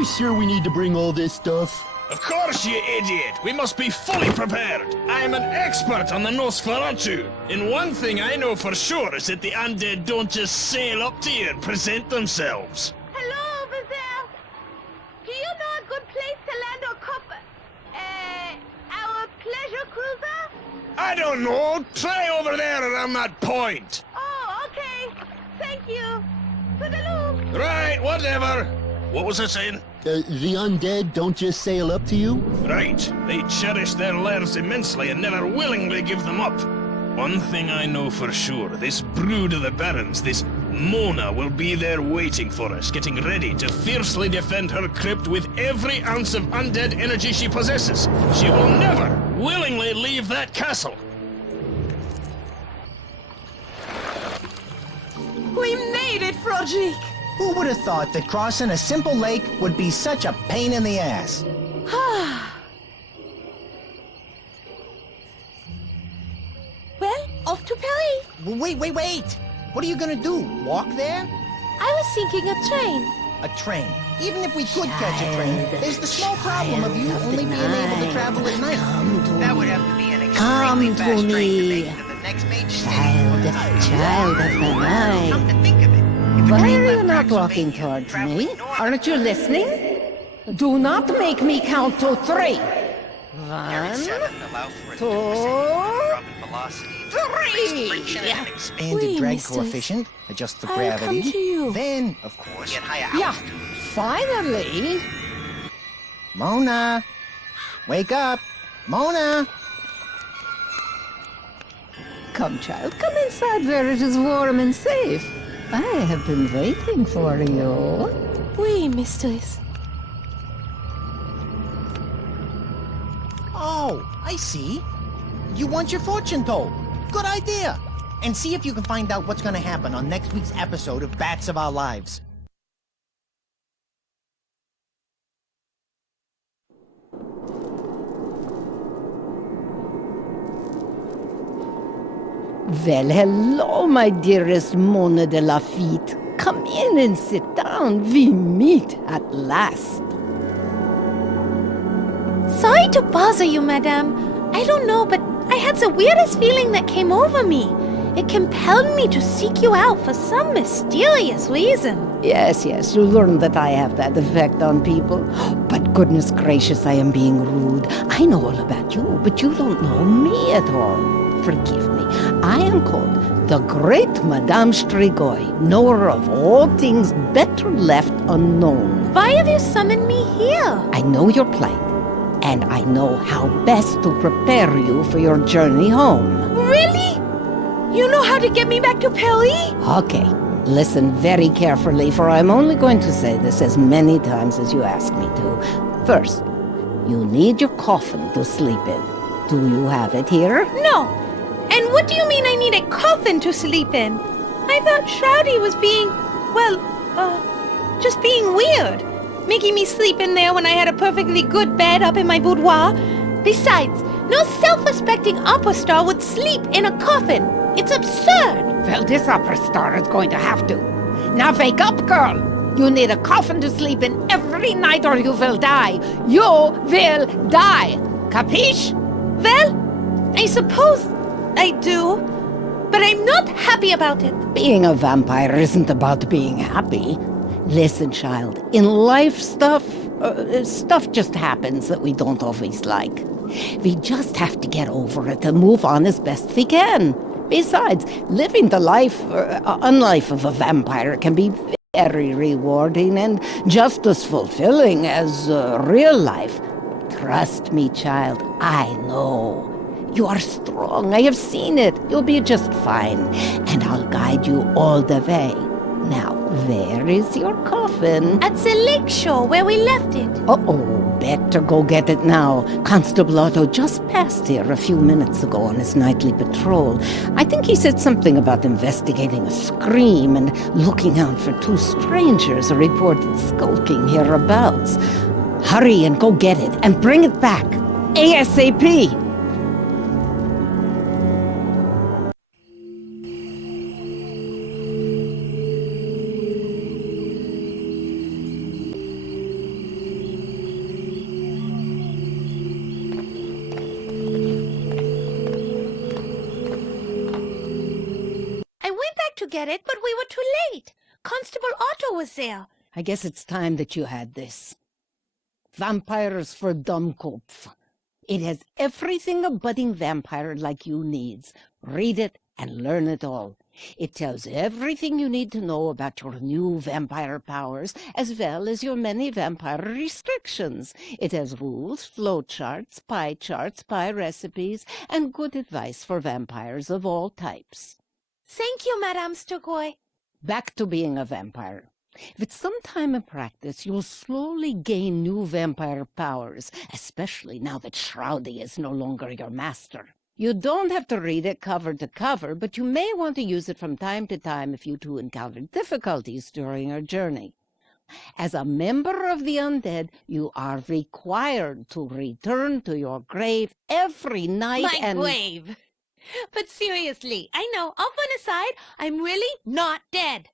you sure we need to bring all this stuff? Of course, you idiot! We must be fully prepared! I am an expert on the Nosferatu! And one thing I know for sure is that the undead don't just sail up to you and present themselves. Hello over there. Do you know a good place to land our pleasure cruiser? I don't know! Try over there around that point! Oh, okay. Thank you. Toodaloo. Right, whatever. What was I saying? The undead don't just sail up to you? Right. They cherish their lairs immensely and never willingly give them up. One thing I know for sure, this brood of the Barons, this Mona, will be there waiting for us, getting ready to fiercely defend her crypt with every ounce of undead energy she possesses. She will never willingly leave that castle. We made it, Frogic! Who would have thought that crossing a simple lake would be such a pain in the ass? Well, off to Paris. Wait! What are you gonna do? Walk there? I was thinking a train. A train? Even if we could catch a train, there's the small problem of you only being able to travel at night. That would have to be an extremely fast train to make it to the next major city. Child of the night. Come to think of it, if a Why train are you left not walking Pennsylvania towards traveling me? north, Aren't you listening? Do not make me count to 3. Area 1, 7 allows for a 2, 2% drop in velocity, increased friction and an Expanded Wait, drag mister. coefficient, adjust for I'll gravity. come to you. Then, of course, at higher Yeah, altitude. finally. Mona! Wake up! Mona! Come, child, come inside where it is warm and safe. I have been waiting for you. Oui, mistress. Oh, I see. You want your fortune told. Good idea. And see if you can find out what's gonna happen on next week's episode of Bats of Our Lives. Well, hello, my dearest Mona De Lafitte. Come in and sit down. We meet at last. Sorry to bother you, madame. I don't know, but I had the weirdest feeling that came over me. It compelled me to seek you out for some mysterious reason. Yes, you learned that I have that effect on people. But goodness gracious, I am being rude. I know all about you, but you don't know me at all. Forgive me. I am called the Great Madame Strigoi, knower of all things better left unknown. Why have you summoned me here? I know your plight, and I know how best to prepare you for your journey home. Really? You know how to get me back to Paris? Okay, listen very carefully, for I'm only going to say this as many times as you ask me to. First, you need your coffin to sleep in. Do you have it here? No. And what do you mean I need a coffin to sleep in? I thought Shroudy was being, just being weird. Making me sleep in there when I had a perfectly good bed up in my boudoir. Besides, no self-respecting opera star would sleep in a coffin. It's absurd. Well, this opera star is going to have to. Now wake up, girl. You need a coffin to sleep in every night or you will die. You will die. Capiche? Well, I suppose I do, but I'm not happy about it. Being a vampire isn't about being happy. Listen, child, in life stuff just happens that we don't always like. We just have to get over it and move on as best we can. Besides, living the unlife of a vampire can be very rewarding and just as fulfilling as real life. Trust me, child, I know. You are strong. I have seen it. You'll be just fine. And I'll guide you all the way. Now, where is your coffin? At the lake shore where we left it. Uh-oh, better go get it now. Constable Otto just passed here a few minutes ago on his nightly patrol. I think he said something about investigating a scream and looking out for 2 strangers reported skulking hereabouts. Hurry and go get it and bring it back. ASAP! get it, but we were too late. Constable Otto was there. I guess it's time that you had this. Vampires for Dummkopf. It has everything a budding vampire like you needs. Read it and learn it all. It tells everything you need to know about your new vampire powers, as well as your many vampire restrictions. It has rules, flowcharts, pie recipes, and good advice for vampires of all types. Thank you, Madame Sturgoy. Back to being a vampire. With some time and practice, you'll slowly gain new vampire powers, especially now that Shroudy is no longer your master. You don't have to read it cover to cover, but you may want to use it from time to time if you two encounter difficulties during your journey. As a member of the undead, you are required to return to your grave every night My grave. But seriously, I know, off on a side, I'm really not dead.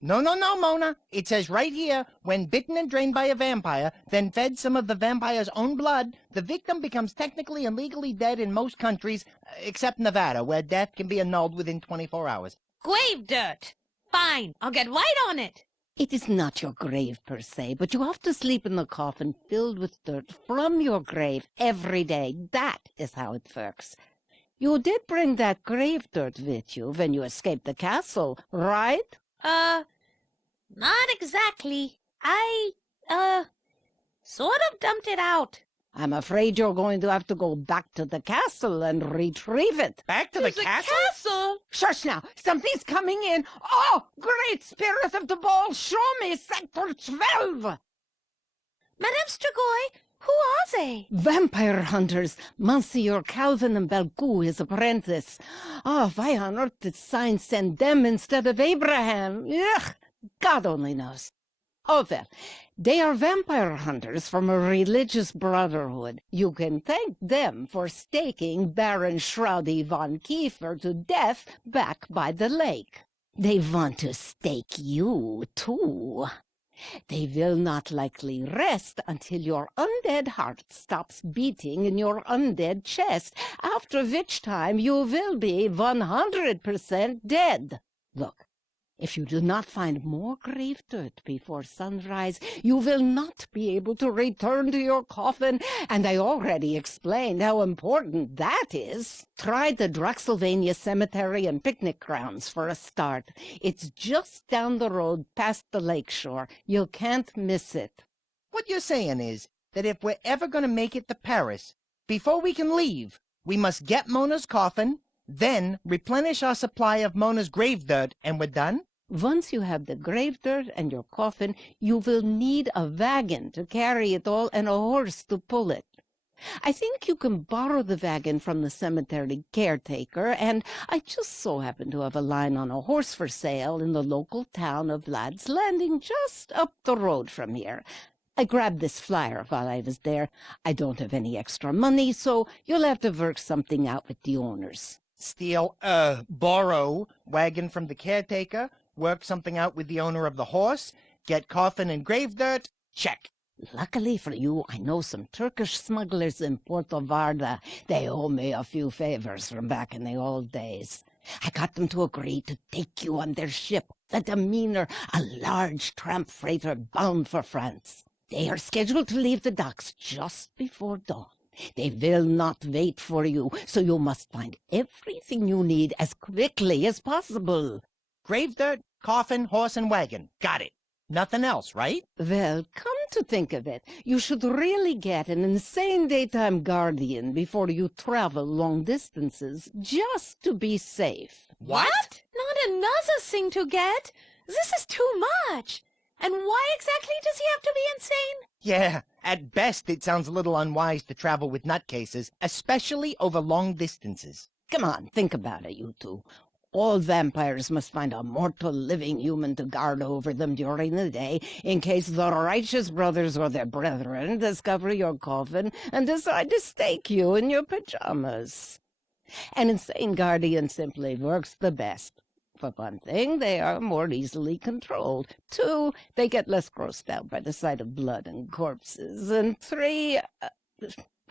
No, Mona. It says right here, when bitten and drained by a vampire, then fed some of the vampire's own blood, the victim becomes technically and legally dead in most countries, except Nevada, where death can be annulled within 24 hours. Grave dirt. Fine, I'll get right on it. It is not your grave per se, but you have to sleep in the coffin filled with dirt from your grave every day. That is how it works. You did bring that grave dirt with you when you escaped the castle, right? Not exactly. I, sort of dumped it out. I'm afraid you're going to have to go back to the castle and retrieve it. Back to the castle? Castle? Shush now! Something's coming in! Oh, great spirit of the ball, show me Sector 12! Madame Sturgoy, who are they? Vampire hunters, Monsieur Calvin and Belcou, his apprentice. Oh, why on earth did signs send them instead of Abraham? Ugh, God only knows. Oh, well, they are vampire hunters from a religious brotherhood. You can thank them for staking Baron Shroudy von Kiefer to death back by the lake. They want to stake you, too. They will not likely rest until your undead heart stops beating in your undead chest, after which time you will be 100% dead. Look, if you do not find more grave dirt before sunrise, you will not be able to return to your coffin, and I already explained how important that is. Try the Drexylvania Cemetery and Picnic Grounds for a start. It's just down the road past the lakeshore. You can't miss it. What you're saying is that if we're ever going to make it to Paris, before we can leave, we must get Mona's coffin, then replenish our supply of Mona's grave dirt, and we're done? Once you have the grave dirt and your coffin, you will need a wagon to carry it all and a horse to pull it. I think you can borrow the wagon from the cemetery caretaker, and I just so happen to have a line on a horse for sale in the local town of Lad's Landing, just up the road from here. I grabbed this flyer while I was there. I don't have any extra money, so you'll have to work something out with the owners. Steal, borrow wagon from the caretaker, work something out with the owner of the horse, get coffin and grave dirt, check. Luckily for you, I know some Turkish smugglers in Porto Varda. They owe me a few favors from back in the old days. I got them to agree to take you on their ship, the Demeanor, a large tramp freighter bound for France. They are scheduled to leave the docks just before dawn. They will not wait for you, so you must find everything you need as quickly as possible. Grave dirt, coffin, horse, and wagon. Got it. Nothing else, right? Well, come to think of it, you should really get an insane daytime guardian before you travel long distances, just to be safe. What? Not another thing to get. This is too much. And why exactly does he have to be insane? Yeah, at best it sounds a little unwise to travel with nutcases, especially over long distances. Come on, think about it, you two. All vampires must find a mortal living human to guard over them during the day, in case the righteous brothers or their brethren discover your coffin and decide to stake you in your pajamas. An insane guardian simply works the best. For one thing, they are more easily controlled. 2, they get less grossed out by the sight of blood and corpses. And 3,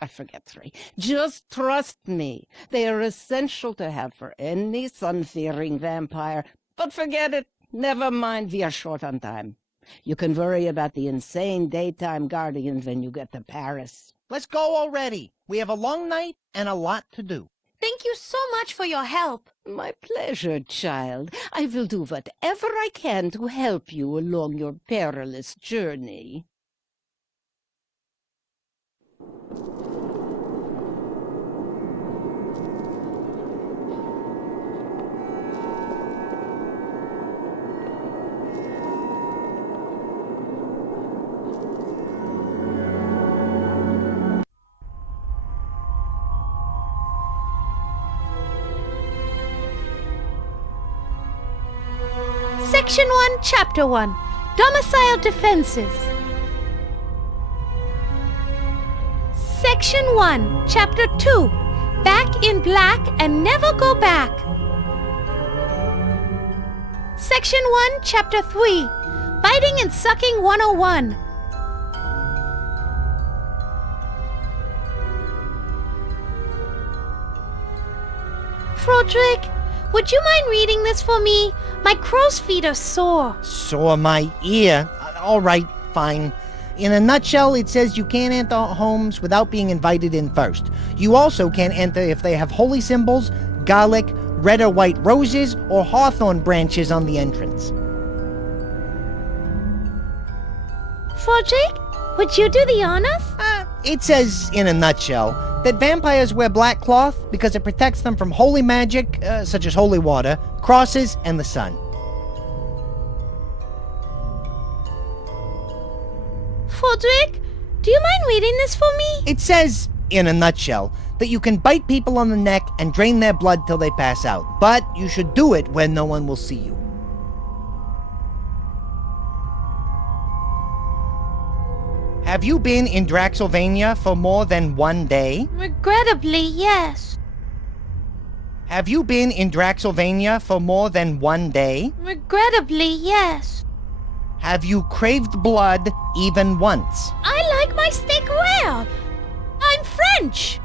I forget 3. Just trust me. They are essential to have for any sun-fearing vampire, But forget it. Never mind, we are short on time. You can worry about the insane daytime guardians when you get to Paris. Let's go already. We have a long night and a lot to do. Thank you so much for your help. My pleasure, child. I will do whatever I can to help you along your perilous journey. Section 1, Chapter 1, Domicile Defenses. Section 1, Chapter 2, Back in Black and Never Go Back. Section 1, Chapter 3, Biting and Sucking 101. Froderick, would you mind reading this for me? My crow's feet are sore. Sore my ear. All right, fine. In a nutshell, it says you can't enter homes without being invited in first. You also can't enter if they have holy symbols, garlic, red or white roses, or hawthorn branches on the entrance. Froderick, would you do the honors? It says, in a nutshell, that vampires wear black cloth because it protects them from holy magic, such as holy water, crosses, and the sun. Froderick, do you mind reading this for me? It says, in a nutshell, that you can bite people on the neck and drain their blood till they pass out, but you should do it when no one will see you. Have you been in Draxylvania for more than one day? Regrettably, yes. Have you been in Draxylvania for more than one day? Regrettably, yes. Have you craved blood even once? I like my steak rare. I'm French.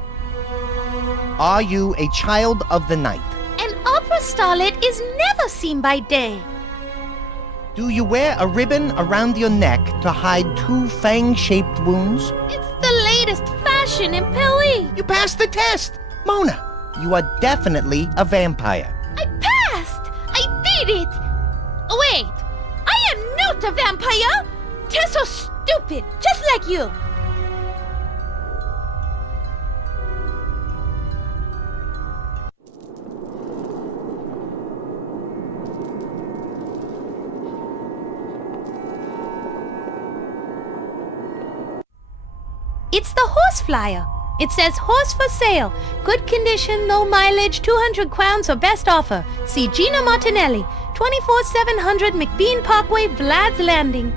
Are you a child of the night? An opera starlet is never seen by day. Do you wear a ribbon around your neck to hide two fang-shaped wounds? It's the latest fashion in Paris. You passed the test! Mona, you are definitely a vampire. I passed! I did it! Oh, wait! I am not a vampire! They're so stupid, just like you! It's the horse flyer. It says horse for sale. Good condition, no mileage, 200 crowns or best offer. See Gina Martinelli, 24700 McBean Parkway, Vlad's Landing.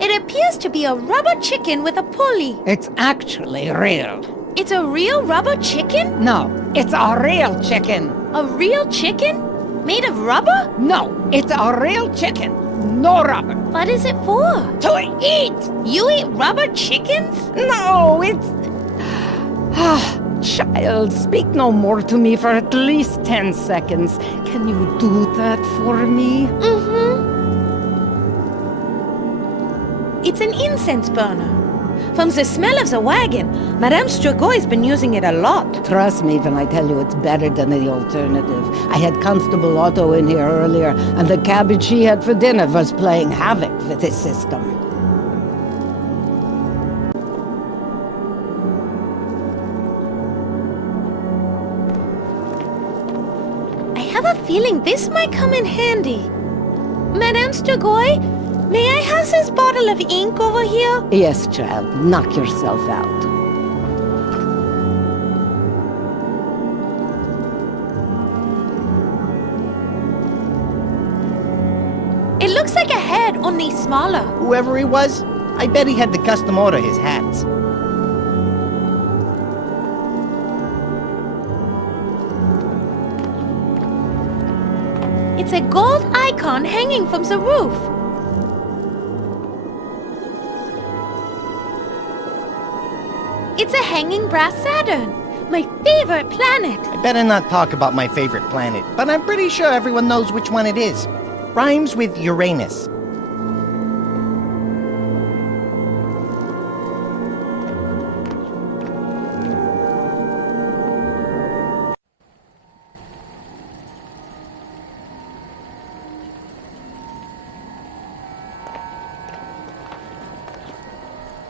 It appears to be a rubber chicken with a pulley. It's actually real. It's a real rubber chicken? No, it's a real chicken. A real chicken? Made of rubber? No, it's a real chicken. No rubber. What is it for? To eat! You eat rubber chickens? No, it's... Child, speak no more to me for at least 10 seconds. Can you do that for me? Mm-hmm. It's an incense burner. From the smell of the wagon, Madame Strigoi has been using it a lot. Trust me when I tell you it's better than the alternative. I had Constable Otto in here earlier, and the cabbage he had for dinner was playing havoc with his system. I have a feeling this might come in handy. Madame Strigoi, may I have this bottle of ink over here? Yes, child. Knock yourself out. It looks like a head, only smaller. Whoever he was, I bet he had to custom order his hats. It's a gold icon hanging from the roof. It's a hanging brass Saturn, my favorite planet. I better not talk about my favorite planet, but I'm pretty sure everyone knows which one it is. Rhymes with Uranus.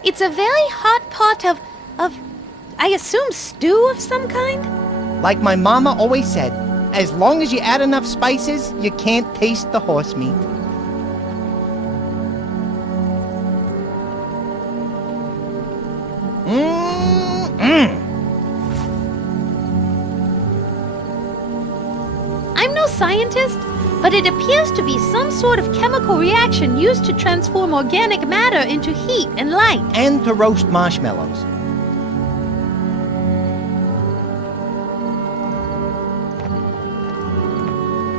It's a very hot pot of, I assume, stew of some kind? Like my mama always said, as long as you add enough spices, you can't taste the horse meat. I'm no scientist, but it appears to be some sort of chemical reaction used to transform organic matter into heat and light. And to roast marshmallows.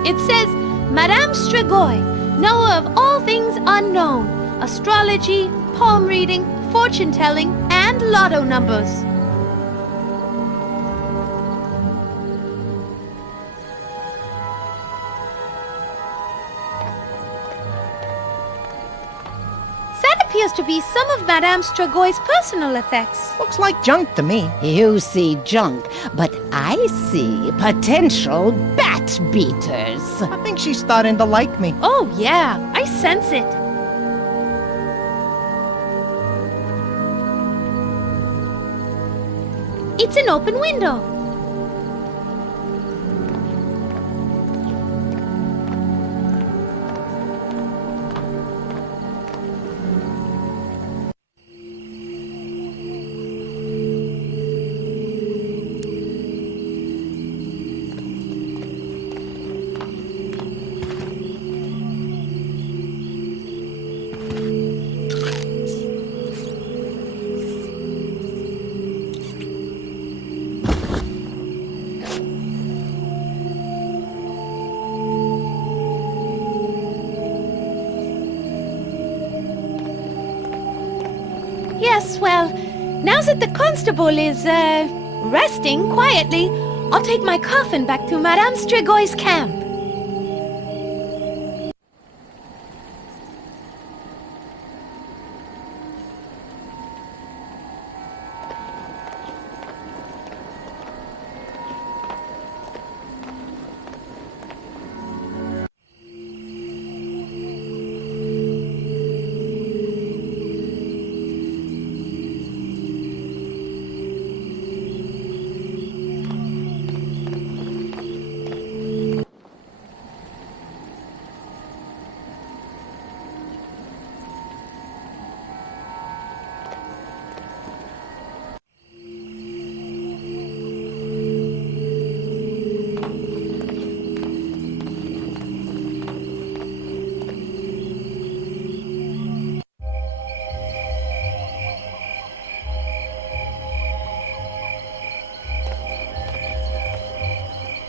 It says, Madame Strigoi, knower of all things unknown, astrology, palm reading, fortune-telling, and lotto numbers. That appears to be some of Madame Stragoy's personal effects. Looks like junk to me. You see junk, but I see potential bat beaters. I think she's starting to like me. Oh yeah, I sense it. It's an open window. Yes, well, now that the constable is, resting quietly, I'll take my coffin back to Madame Stragoy's camp.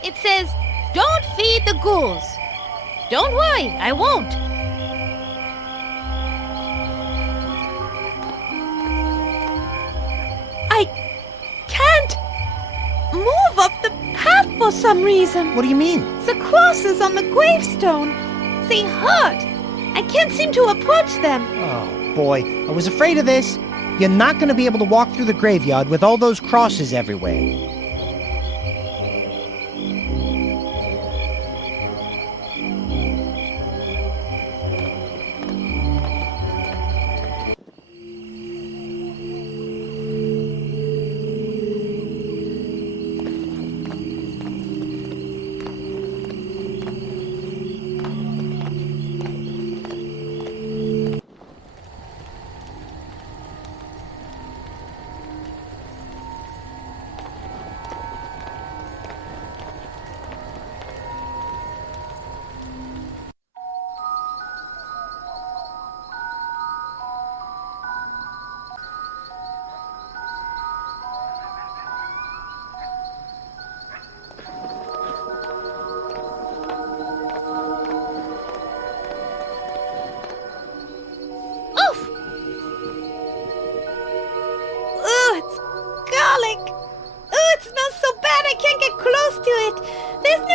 It says, don't feed the ghouls. Don't worry, I won't. I can't move up the path for some reason. What do you mean? The crosses on the gravestone, they hurt. I can't seem to approach them. Oh, boy. I was afraid of this. You're not going to be able to walk through the graveyard with all those crosses everywhere.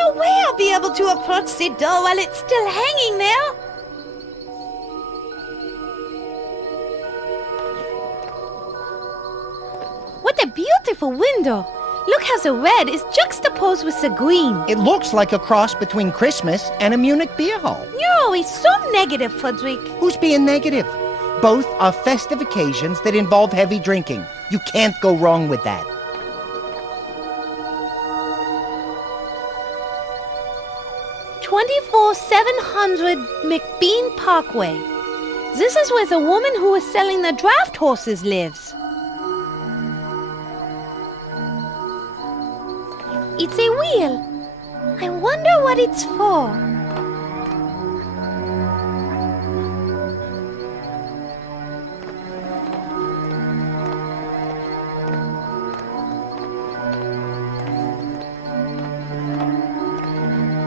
no way I'll be able to approach the door while it's still hanging there. What a beautiful window. Look how the red is juxtaposed with the green. It looks like a cross between Christmas and a Munich beer hall. You're always so negative, Frederick. Who's being negative? Both are festive occasions that involve heavy drinking. You can't go wrong with that. $24,700 McBean Parkway. This is where the woman who was selling the draft horses lives. It's a wheel. I wonder what it's for.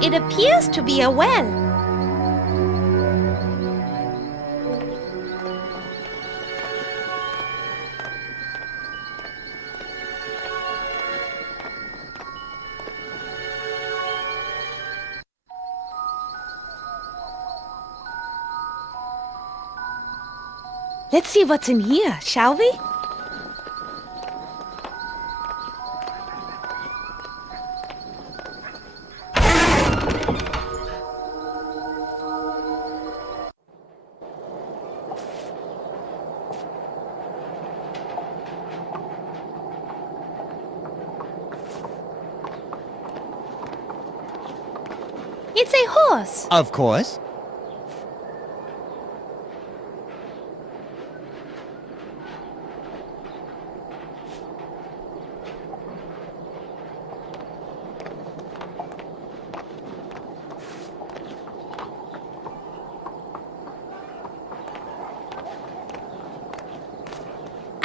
It appears to be a well. Let's see what's in here, shall we? It's a horse. Of course.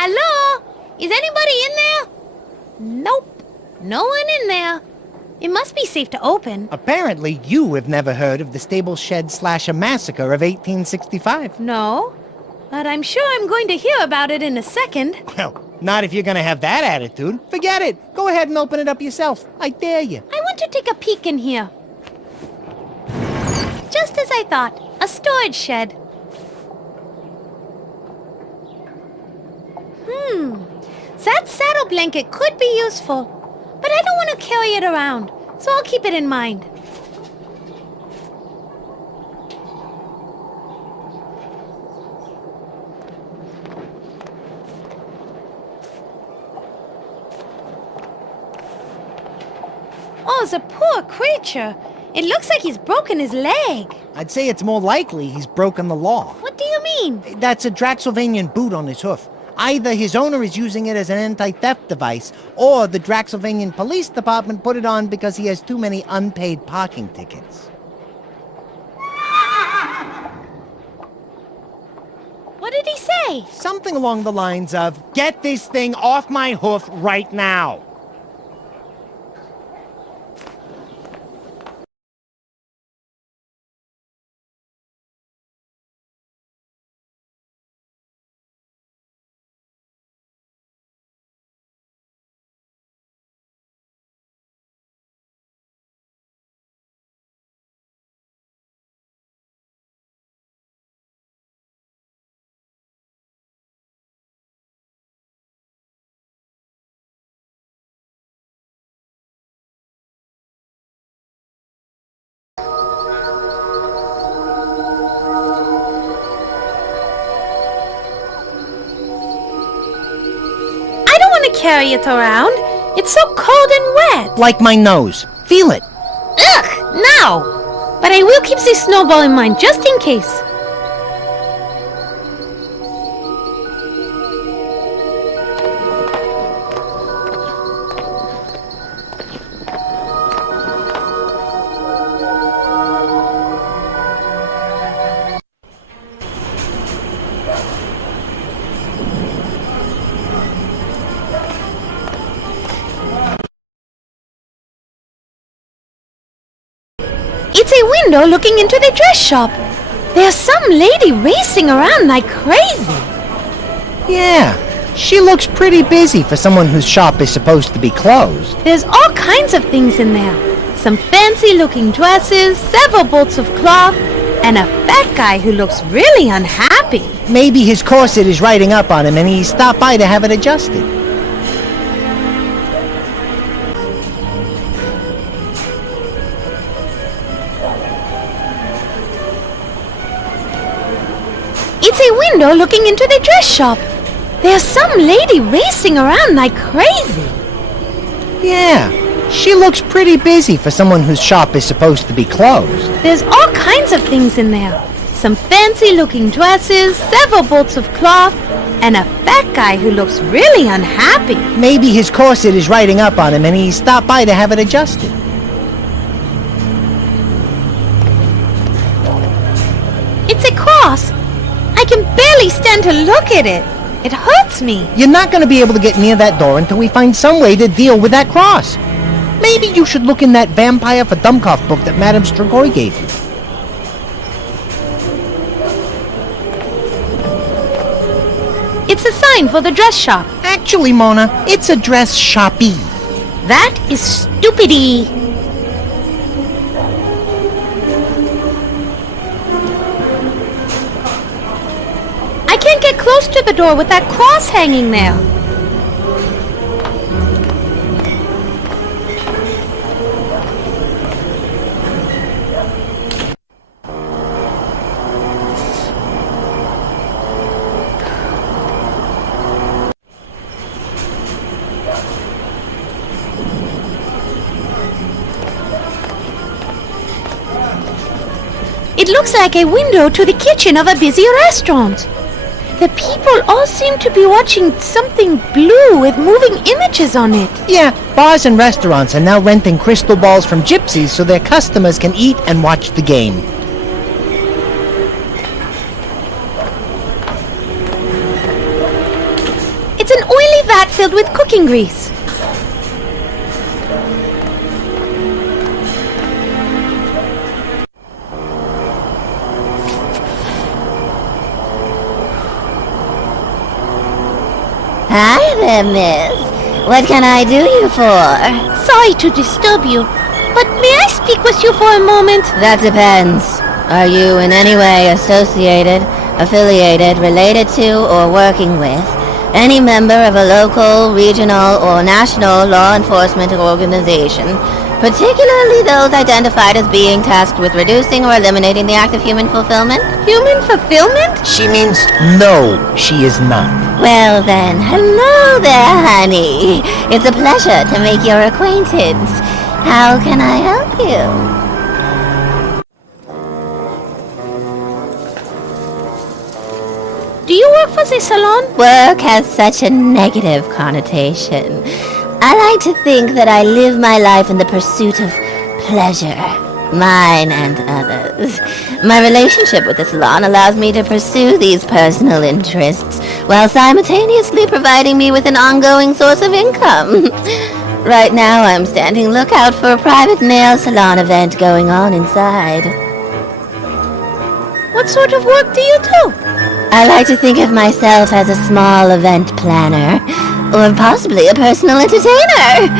Hello? Is anybody in there? Nope. No one in there. It must be safe to open. Apparently, you have never heard of the stable shed slasher massacre of 1865. No. But I'm sure I'm going to hear about it in a second. Well, not if you're gonna have that attitude. Forget it. Go ahead and open it up yourself. I dare you. I want to take a peek in here. Just as I thought. A storage shed. That saddle blanket could be useful, but I don't want to carry it around, so I'll keep it in mind. Oh, the poor creature. It looks like he's broken his leg. I'd say it's more likely he's broken the law. What do you mean? That's a Draxylvanian boot on his hoof. Either his owner is using it as an anti-theft device, or the Draxylvanian Police Department put it on because he has too many unpaid parking tickets. What did he say? Something along the lines of, "Get this thing off my hoof right now." Carry it around. It's so cold and wet. Like my nose. Feel it. Ugh, no. But I will keep this snowball in mind just in case. It's a window looking into the dress shop. There's some lady racing around like crazy. Yeah, she looks pretty busy for someone whose shop is supposed to be closed. There's all kinds of things in there. some fancy-looking dresses, several bolts of cloth, and a fat guy who looks really unhappy. Maybe his corset is riding up on him and he stopped by to have it adjusted. It's a window looking into the dress shop. There's some lady racing around like crazy. Yeah, she looks pretty busy for someone whose shop is supposed to be closed. There's all kinds of things in there. Some fancy-looking dresses, several bolts of cloth, and a fat guy who looks really unhappy. Maybe his corset is riding up on him and he stopped by to have it adjusted. It's a cross. I can barely stand to look at it. It hurts me. You're not going to be able to get near that door until we find some way to deal with that cross. Maybe you should look in that Vampire for Dummkopf book that Madame Strigoi gave you. It's a sign for the dress shop. Actually, Mona, it's a dress shoppy. That is stupidity. I can't get close to the door with that cross hanging there. It looks like a window to the kitchen of a busy restaurant. The people all seem to be watching something blue with moving images on it. Yeah, bars and restaurants are now renting crystal balls from gypsies so their customers can eat and watch the game. It's an oily vat filled with cooking grease. Hi there, miss. What can I do you for? Sorry to disturb you, but may I speak with you for a moment? That depends. Are you in any way associated, affiliated, related to, or working with any member of a local, regional, or national law enforcement organization, particularly those identified as being tasked with reducing or eliminating the act of human fulfillment? Human fulfillment? She means no, she is not. Well then, hello there, honey. It's a pleasure to make your acquaintance. How can I help you? Do you work for the salon? Work has such a negative connotation. I like to think that I live my life in the pursuit of pleasure, mine and others. My relationship with the salon allows me to pursue these personal interests while simultaneously providing me with an ongoing source of income. Right now I'm standing lookout for a private nail salon event going on inside. What sort of work do you do? I like to think of myself as a small event planner, or possibly a personal entertainer.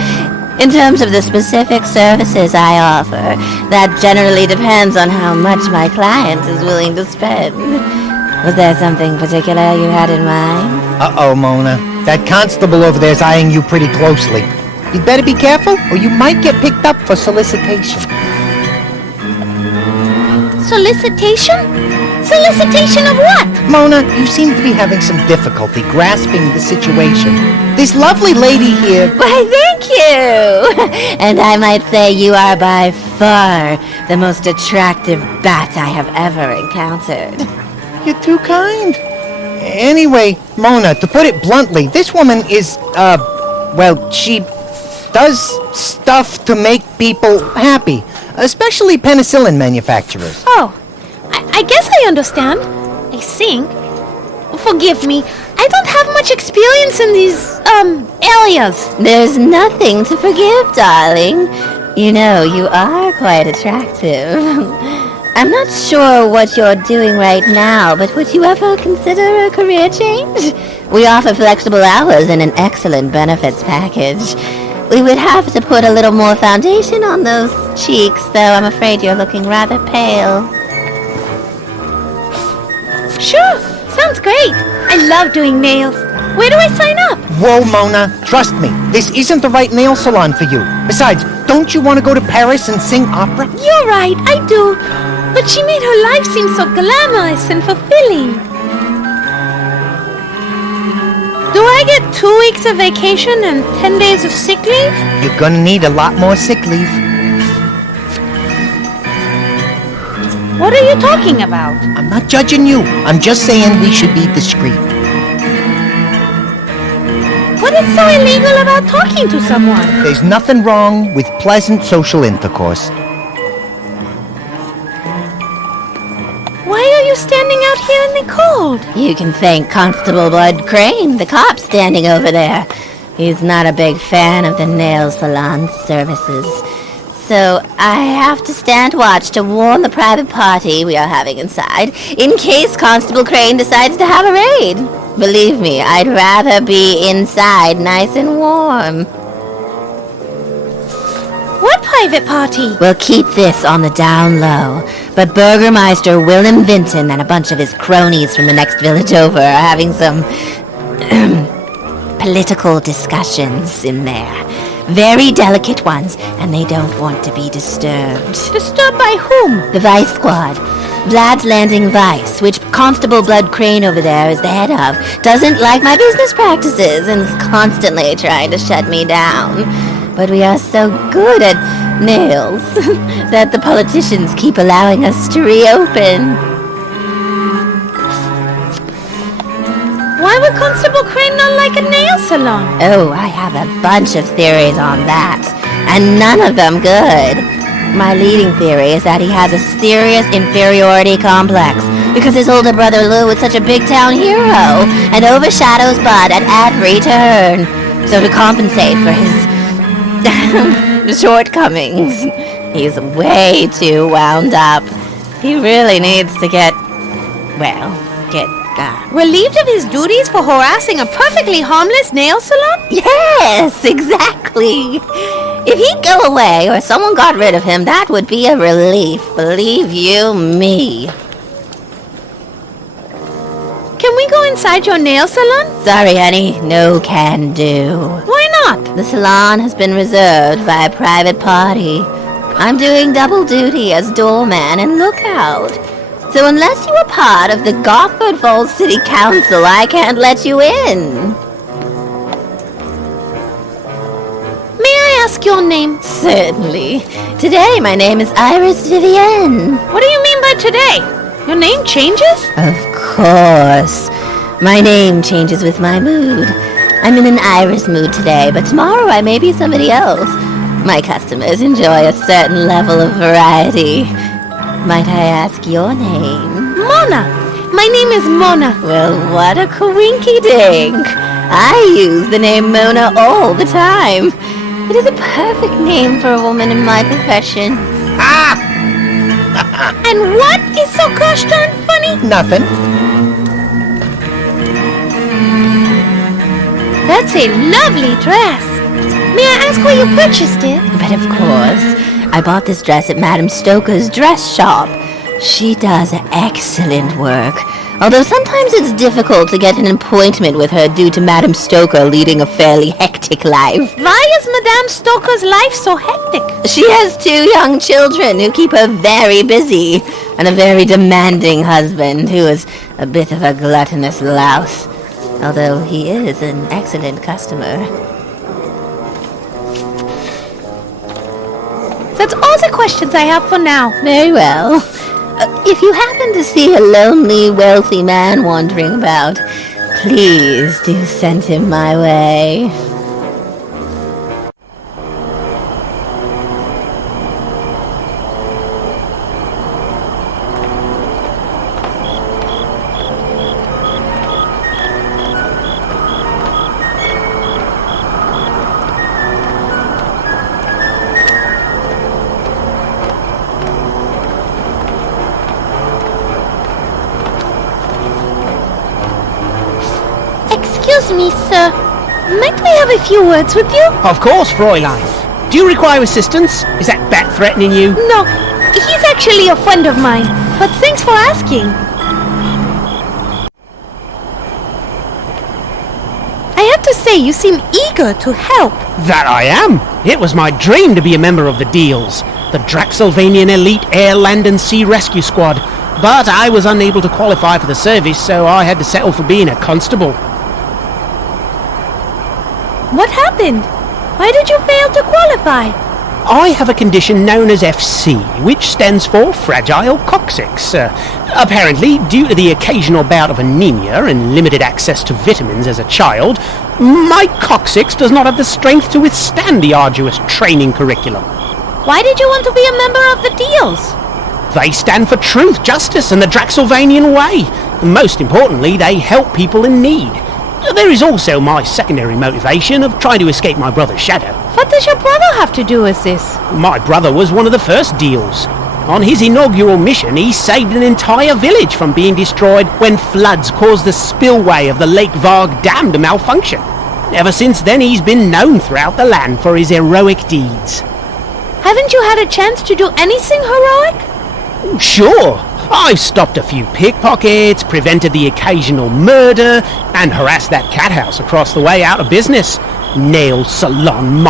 In terms of the specific services I offer, that generally depends on how much my client is willing to spend. Was there something particular you had in mind? Uh-oh, Mona. That constable over there is eyeing you pretty closely. You'd better be careful, or you might get picked up for solicitation. Solicitation? Solicitation of what? Mona, you seem to be having some difficulty grasping the situation. This lovely lady here... Why, thank you! And I might say you are by far the most attractive bat I have ever encountered. You're too kind. Anyway, Mona, to put it bluntly, this woman is, she does stuff to make people happy, especially penicillin manufacturers. Oh, I guess I understand. I think. Forgive me, I don't have much experience in these, areas. There's nothing to forgive, darling. You know, you are quite attractive. I'm not sure what you're doing right now, but would you ever consider a career change? We offer flexible hours and an excellent benefits package. We would have to put a little more foundation on those cheeks, though I'm afraid you're looking rather pale. Sure, sounds great. I love doing nails. Where do I sign up? Whoa, Mona, trust me, this isn't the right nail salon for you. Besides, don't you want to go to Paris and sing opera? You're right, I do. But she made her life seem so glamorous and fulfilling. Do I get 2 weeks of vacation and 10 days of sick leave? You're gonna need a lot more sick leave. What are you talking about? I'm not judging you. I'm just saying we should be discreet. What is so illegal about talking to someone? There's nothing wrong with pleasant social intercourse. Why are you standing out here in the cold? You can thank Constable Blood Crane, the cop standing over there. He's not a big fan of the nail salon services. So I have to stand watch to warn the private party we are having inside, in case Constable Crane decides to have a raid. Believe me, I'd rather be inside nice and warm. What private party? We'll keep this on the down low, but Burgermeister Willem Vinton and a bunch of his cronies from the next village over are having some political discussions in there. Very delicate ones, and they don't want to be disturbed. Disturbed by whom? The Vice Squad. Vlad's Landing Vice, which Constable Blood Crane over there is the head of, doesn't like my business practices and is constantly trying to shut me down. But we are so good at nails that the politicians keep allowing us to reopen. Why would Constable Crane not like a nail salon? Oh, I have a bunch of theories on that, and none of them good. My leading theory is that he has a serious inferiority complex because his older brother Lou is such a big town hero and overshadows Bud at every turn. So to compensate for his shortcomings, he's way too wound up. He really needs to get relieved of his duties for harassing a perfectly harmless nail salon? Yes, exactly. If he'd go away or someone got rid of him, that would be a relief, believe you me. Can we go inside your nail salon? Sorry, honey, no can do. Why not? The salon has been reserved by a private party. I'm doing double duty as doorman and lookout. So unless you are part of the Gotford Falls City Council, I can't let you in. May I ask your name? Certainly. Today, my name is Iris Vivienne. What do you mean by today? Your name changes? Of course. My name changes with my mood. I'm in an Iris mood today, but tomorrow I may be somebody else. My customers enjoy a certain level of variety. Might I ask your name? Mona. My name is Mona. Well, what a coinky-dink. I use the name Mona all the time. It is a perfect name for a woman in my profession. Ah! And what is so gosh darn funny? Nothing. That's a lovely dress. May I ask where you purchased it? But of course, I bought this dress at Madame Stoker's dress shop. She does excellent work, although sometimes it's difficult to get an appointment with her due to Madame Stoker leading a fairly hectic life. Why is Madame Stoker's life so hectic? She has 2 young children who keep her very busy, and a very demanding husband who is a bit of a gluttonous louse, although he is an excellent customer. That's all the questions I have for now. Very well. If you happen to see a lonely, wealthy man wandering about, please do send him my way. Excuse me, sir. Might we have a few words with you? Of course, Fräulein. Do you require assistance? Is that bat threatening you? No, he's actually a friend of mine, but thanks for asking. I have to say, you seem eager to help. That I am. It was my dream to be a member of the Deals, the Draxylvanian Elite Air, Land and Sea Rescue Squad. But I was unable to qualify for the service, so I had to settle for being a constable. What happened? Why did you fail to qualify? I have a condition known as FC, which stands for Fragile Coccyx. Apparently, due to the occasional bout of anemia and limited access to vitamins as a child, my coccyx does not have the strength to withstand the arduous training curriculum. Why did you want to be a member of the Deals? They stand for truth, justice, and the Draxylvanian way. And most importantly, they help people in need. There is also my secondary motivation of trying to escape my brother's shadow. What does your brother have to do with this? My brother was one of the first Deals. On his inaugural mission, he saved an entire village from being destroyed when floods caused the spillway of the Lake Varg Dam to malfunction. Ever since then, he's been known throughout the land for his heroic deeds. Haven't you had a chance to do anything heroic? Sure. I've stopped a few pickpockets, prevented the occasional murder, and harassed that cat house across the way out of business. Nail salon,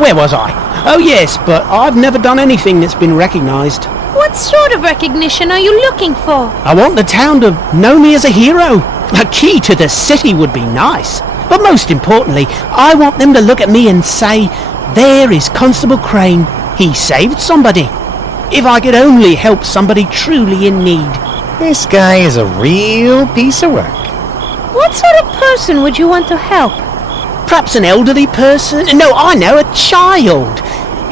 where was I? Oh yes, but I've never done anything that's been recognised. What sort of recognition are you looking for? I want the town to know me as a hero. A key to the city would be nice. But most importantly, I want them to look at me and say, there is Constable Crane. He saved somebody. If I could only help somebody truly in need. This guy is a real piece of work. What sort of person would you want to help? Perhaps an elderly person? No, I know, a child.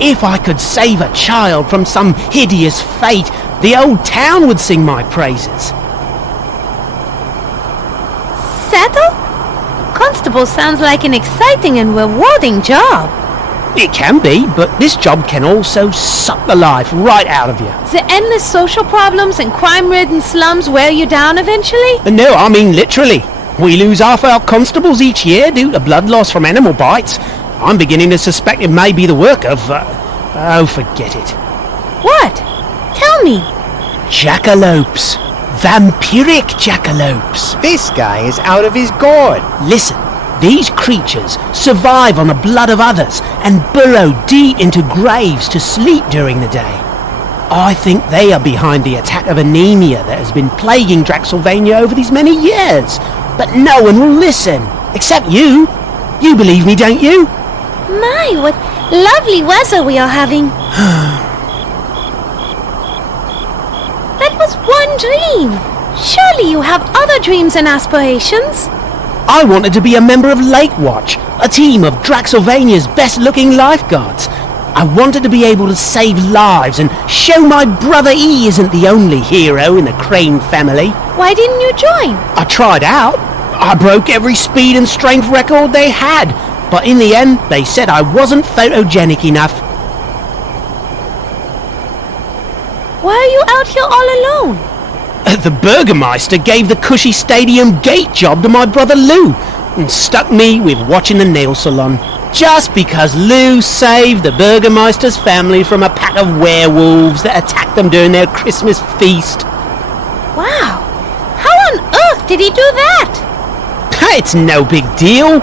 If I could save a child from some hideous fate, the old town would sing my praises. Settle? Constable sounds like an exciting and rewarding job. It can be, but this job can also suck the life right out of you. The endless social problems and crime-ridden slums wear you down eventually? No, I mean literally. We lose half our constables each year due to blood loss from animal bites. I'm beginning to suspect it may be the work of... oh, forget it. What? Tell me. Jackalopes. Vampiric jackalopes. This guy is out of his gourd. Listen, these creatures survive on the blood of others and burrow deep into graves to sleep during the day. I think they are behind the attack of anemia that has been plaguing Draxylvania over these many years. But no one will listen, except you. You believe me, don't you? My, what lovely weather we are having. That was one dream. Surely you have other dreams and aspirations. I wanted to be a member of Lake Watch, a team of Draxylvania's best-looking lifeguards. I wanted to be able to save lives and show my brother he isn't the only hero in the Crane family. Why didn't you join? I tried out. I broke every speed and strength record they had, but in the end, they said I wasn't photogenic enough. Why are you out here all alone? The Burgermeister gave the cushy stadium gate job to my brother Lou and stuck me with watching the nail salon. Just because Lou saved the Burgermeister's family from a pack of werewolves that attacked them during their Christmas feast. Wow. How on earth did he do that? It's no big deal.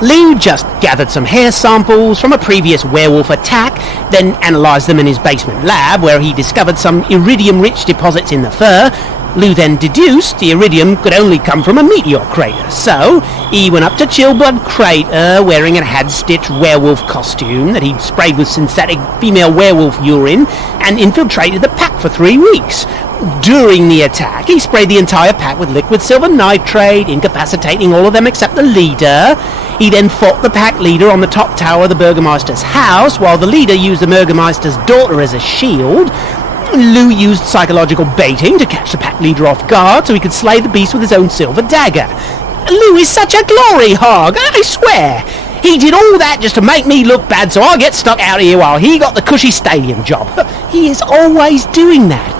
Lou just gathered some hair samples from a previous werewolf attack, then analysed them in his basement lab where he discovered some iridium-rich deposits in the fur. Lou then deduced the iridium could only come from a meteor crater, so he went up to Chillblood Crater wearing a had-stitched werewolf costume that he'd sprayed with synthetic female werewolf urine and infiltrated the pack for 3 weeks. During the attack, he sprayed the entire pack with liquid silver nitrate, incapacitating all of them except the leader. He then fought the pack leader on the top tower of the Burgermeister's house, while the leader used the Burgermeister's daughter as a shield. Lou used psychological baiting to catch the pack leader off guard so he could slay the beast with his own silver dagger. Lou is such a glory hog, I swear. He did all that just to make me look bad so I get stuck out here while he got the cushy stadium job. He is always doing that.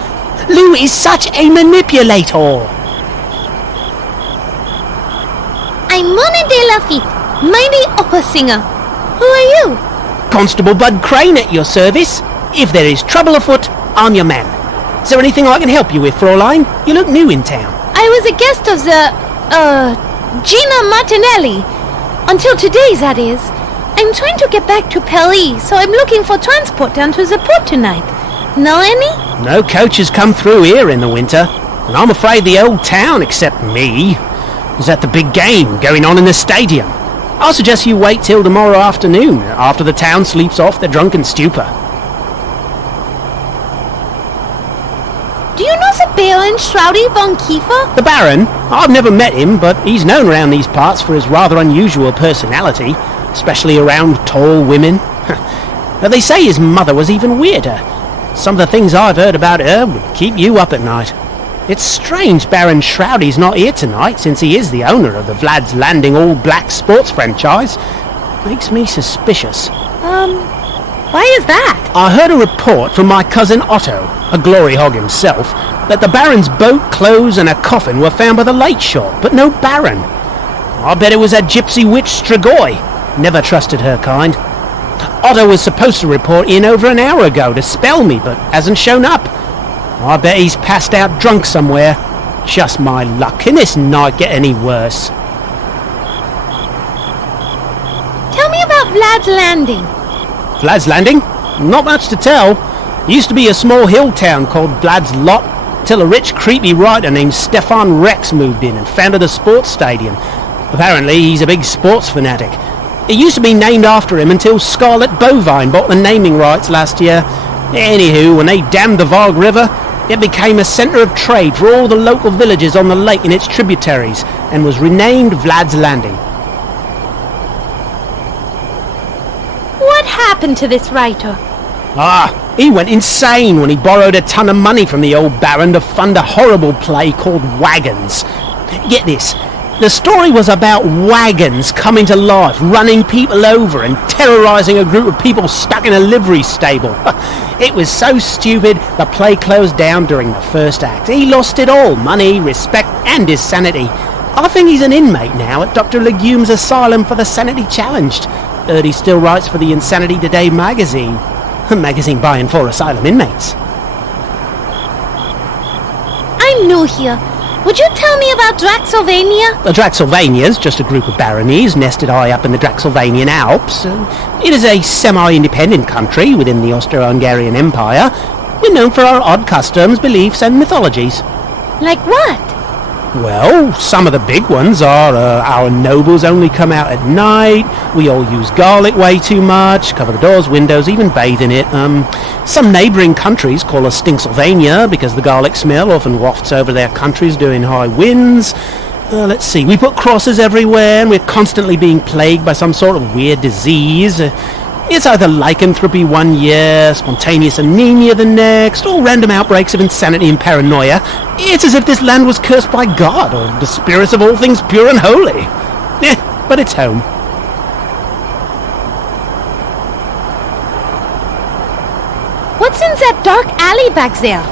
Lou is such a manipulator. I'm Mona De Lafitte. Mighty opera singer. Who are you? Constable Bud Crane at your service. If there is trouble afoot, I'm your man. Is there anything I can help you with, Fraulein? You look new in town. I was a guest of Gina Martinelli. Until today, that is. I'm trying to get back to Paris, so I'm looking for transport down to the port tonight. Know any? No coaches come through here in the winter, and I'm afraid the old town, except me, is at the big game going on in the stadium. I'll suggest you wait till tomorrow afternoon, after the town sleeps off their drunken stupor. Do you know the Baron Shroudy von Kiefer? The Baron? I've never met him, but he's known around these parts for his rather unusual personality, especially around tall women. But they say his mother was even weirder. Some of the things I've heard about her would keep you up at night. It's strange Baron Shroudy's not here tonight, since he is the owner of the Vlad's Landing all-black sports franchise. Makes me suspicious. Why is that? I heard a report from my cousin Otto, a glory hog himself, that the Baron's boat, clothes and a coffin were found by the lake shore, but no Baron. I bet it was that gypsy witch Strigoi. Never trusted her kind. Otto was supposed to report in over an hour ago to spell me, but hasn't shown up. I bet he's passed out drunk somewhere. Just my luck. Can this night get any worse? Tell me about Vlad's Landing. Vlad's Landing? Not much to tell. It used to be a small hill town called Vlad's Lot, till a rich, creepy writer named Stefan Rex moved in and founded a sports stadium. Apparently, he's a big sports fanatic. It used to be named after him until Scarlet Bovine bought the naming rights last year. Anywho, when they dammed the Volga River, it became a centre of trade for all the local villages on the lake and its tributaries, and was renamed Vlad's Landing. What happened to this writer? He went insane when he borrowed a ton of money from the old Baron to fund a horrible play called Wagons. Get this. The story was about wagons coming to life, running people over and terrorising a group of people stuck in a livery stable. It was so stupid, the play closed down during the first act. He lost it all, money, respect and his sanity. I think he's an inmate now at Dr. Legume's Asylum for the Sanity Challenged. Heard he still writes for the Insanity Today magazine. A magazine buying for asylum inmates. I'm new here. Would you tell me about Draxylvania? The Draxylvania's just a group of baronies nested high up in the Draxylvanian Alps. It is a semi-independent country within the Austro-Hungarian Empire. We're known for our odd customs, beliefs and mythologies. Like what? Well, some of the big ones are our nobles only come out at night, we all use garlic way too much, cover the doors, windows, even bathe in it. Some neighbouring countries call us Stinksylvania because the garlic smell often wafts over their countries during high winds. Let's see, we put crosses everywhere and we're constantly being plagued by some sort of weird disease. It's either lycanthropy one year, spontaneous anemia the next, or random outbreaks of insanity and paranoia. It's as if this land was cursed by God, or the spirits of all things pure and holy. But it's home. What's in that dark alley back there?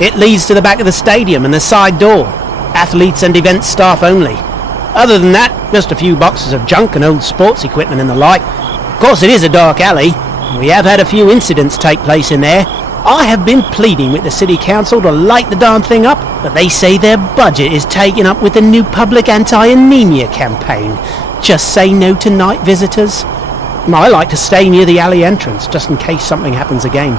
It leads to the back of the stadium and the side door. Athletes and event staff only. Other than that, just a few boxes of junk and old sports equipment and the like. Of course, it is a dark alley. We have had a few incidents take place in there. I have been pleading with the city council to light the darn thing up, but they say their budget is taken up with the new public anti-anemia campaign. Just say no to night visitors. I like to stay near the alley entrance, just in case something happens again.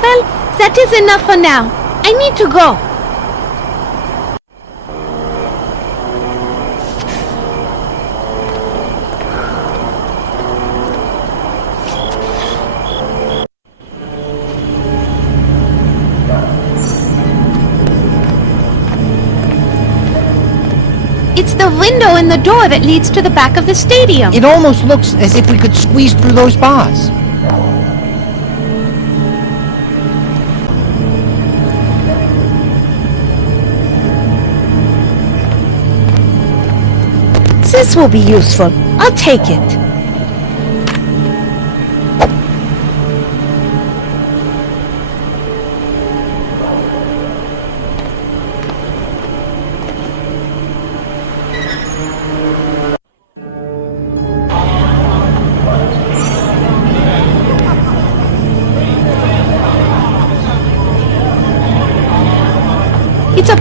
Well, that is enough for now. I need to go. It's the window in the door that leads to the back of the stadium. It almost looks as if we could squeeze through those bars. This will be useful. I'll take it.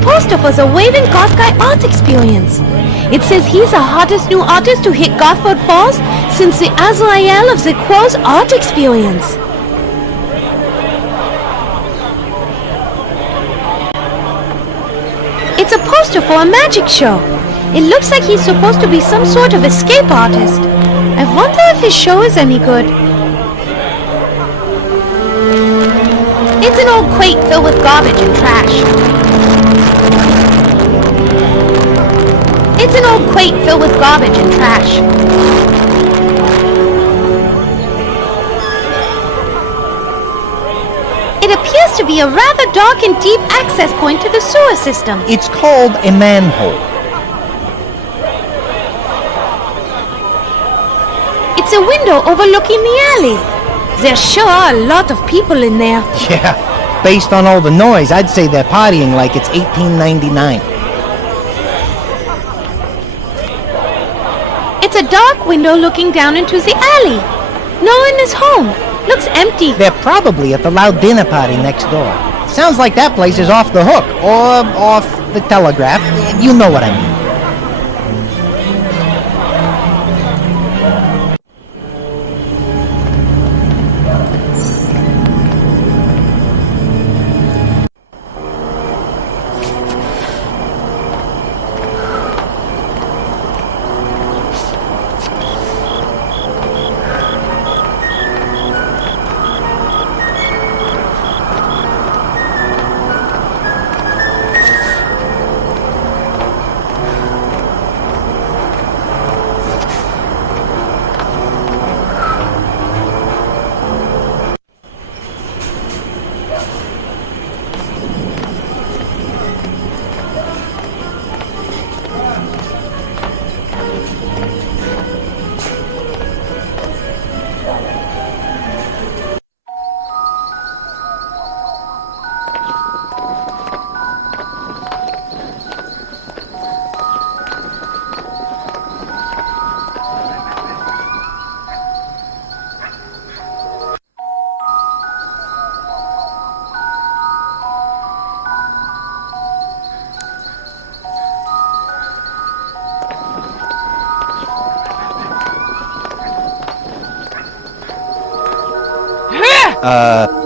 poster for the Waving Goth Guy art experience. It says he's the hottest new artist to hit Gothford Falls since the Azrael of the Quo's art experience. It's a poster for a magic show. It looks like he's supposed to be some sort of escape artist. I wonder if his show is any good. It's an old crate filled with garbage and trash. It's an old crate filled with garbage and trash. It appears to be a rather dark and deep access point to the sewer system. It's called a manhole. It's a window overlooking the alley. There sure are a lot of people in there. Yeah, based on all the noise, I'd say they're partying like it's 1899. It's a dark window looking down into the alley. No one is home. Looks empty. They're probably at the loud dinner party next door. Sounds like that place is off the hook, or off the telegraph. You know what I mean.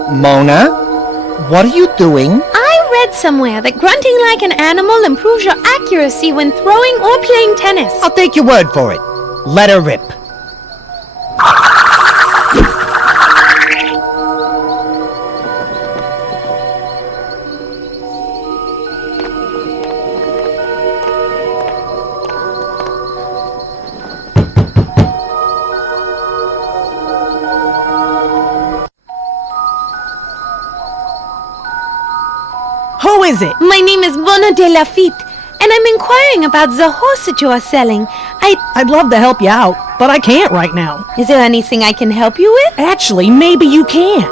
Mona? What are you doing? I read somewhere that grunting like an animal improves your accuracy when throwing or playing tennis. I'll take your word for it. Let her rip. Who is it? My name is Mona De Lafitte, and I'm inquiring about the horse that you are selling. I'd love to help you out, but I can't right now. Is there anything I can help you with? Actually, maybe you can.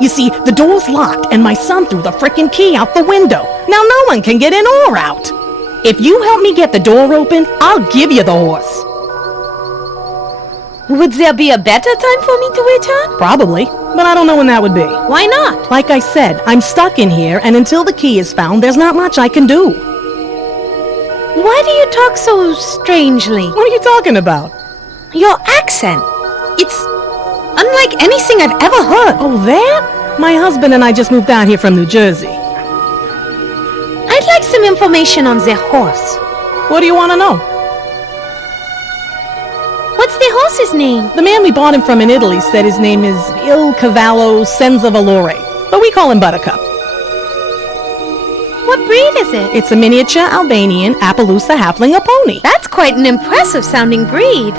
You see, the door's locked, and my son threw the frickin' key out the window. Now no one can get in or out. If you help me get the door open, I'll give you the horse. Would there be a better time for me to return? Probably, but I don't know when that would be. Why not? Like I said, I'm stuck in here, and until the key is found, there's not much I can do. Why do you talk so strangely? What are you talking about? Your accent. It's unlike anything I've ever heard. Oh, that? My husband and I just moved out here from New Jersey. I'd like some information on the horse. What do you want to know? What's the horse's name? The man we bought him from in Italy said his name is Il Cavallo Senza Valore, but we call him Buttercup. What breed is it? It's a miniature Albanian Appaloosa halfling pony. That's quite an impressive sounding breed.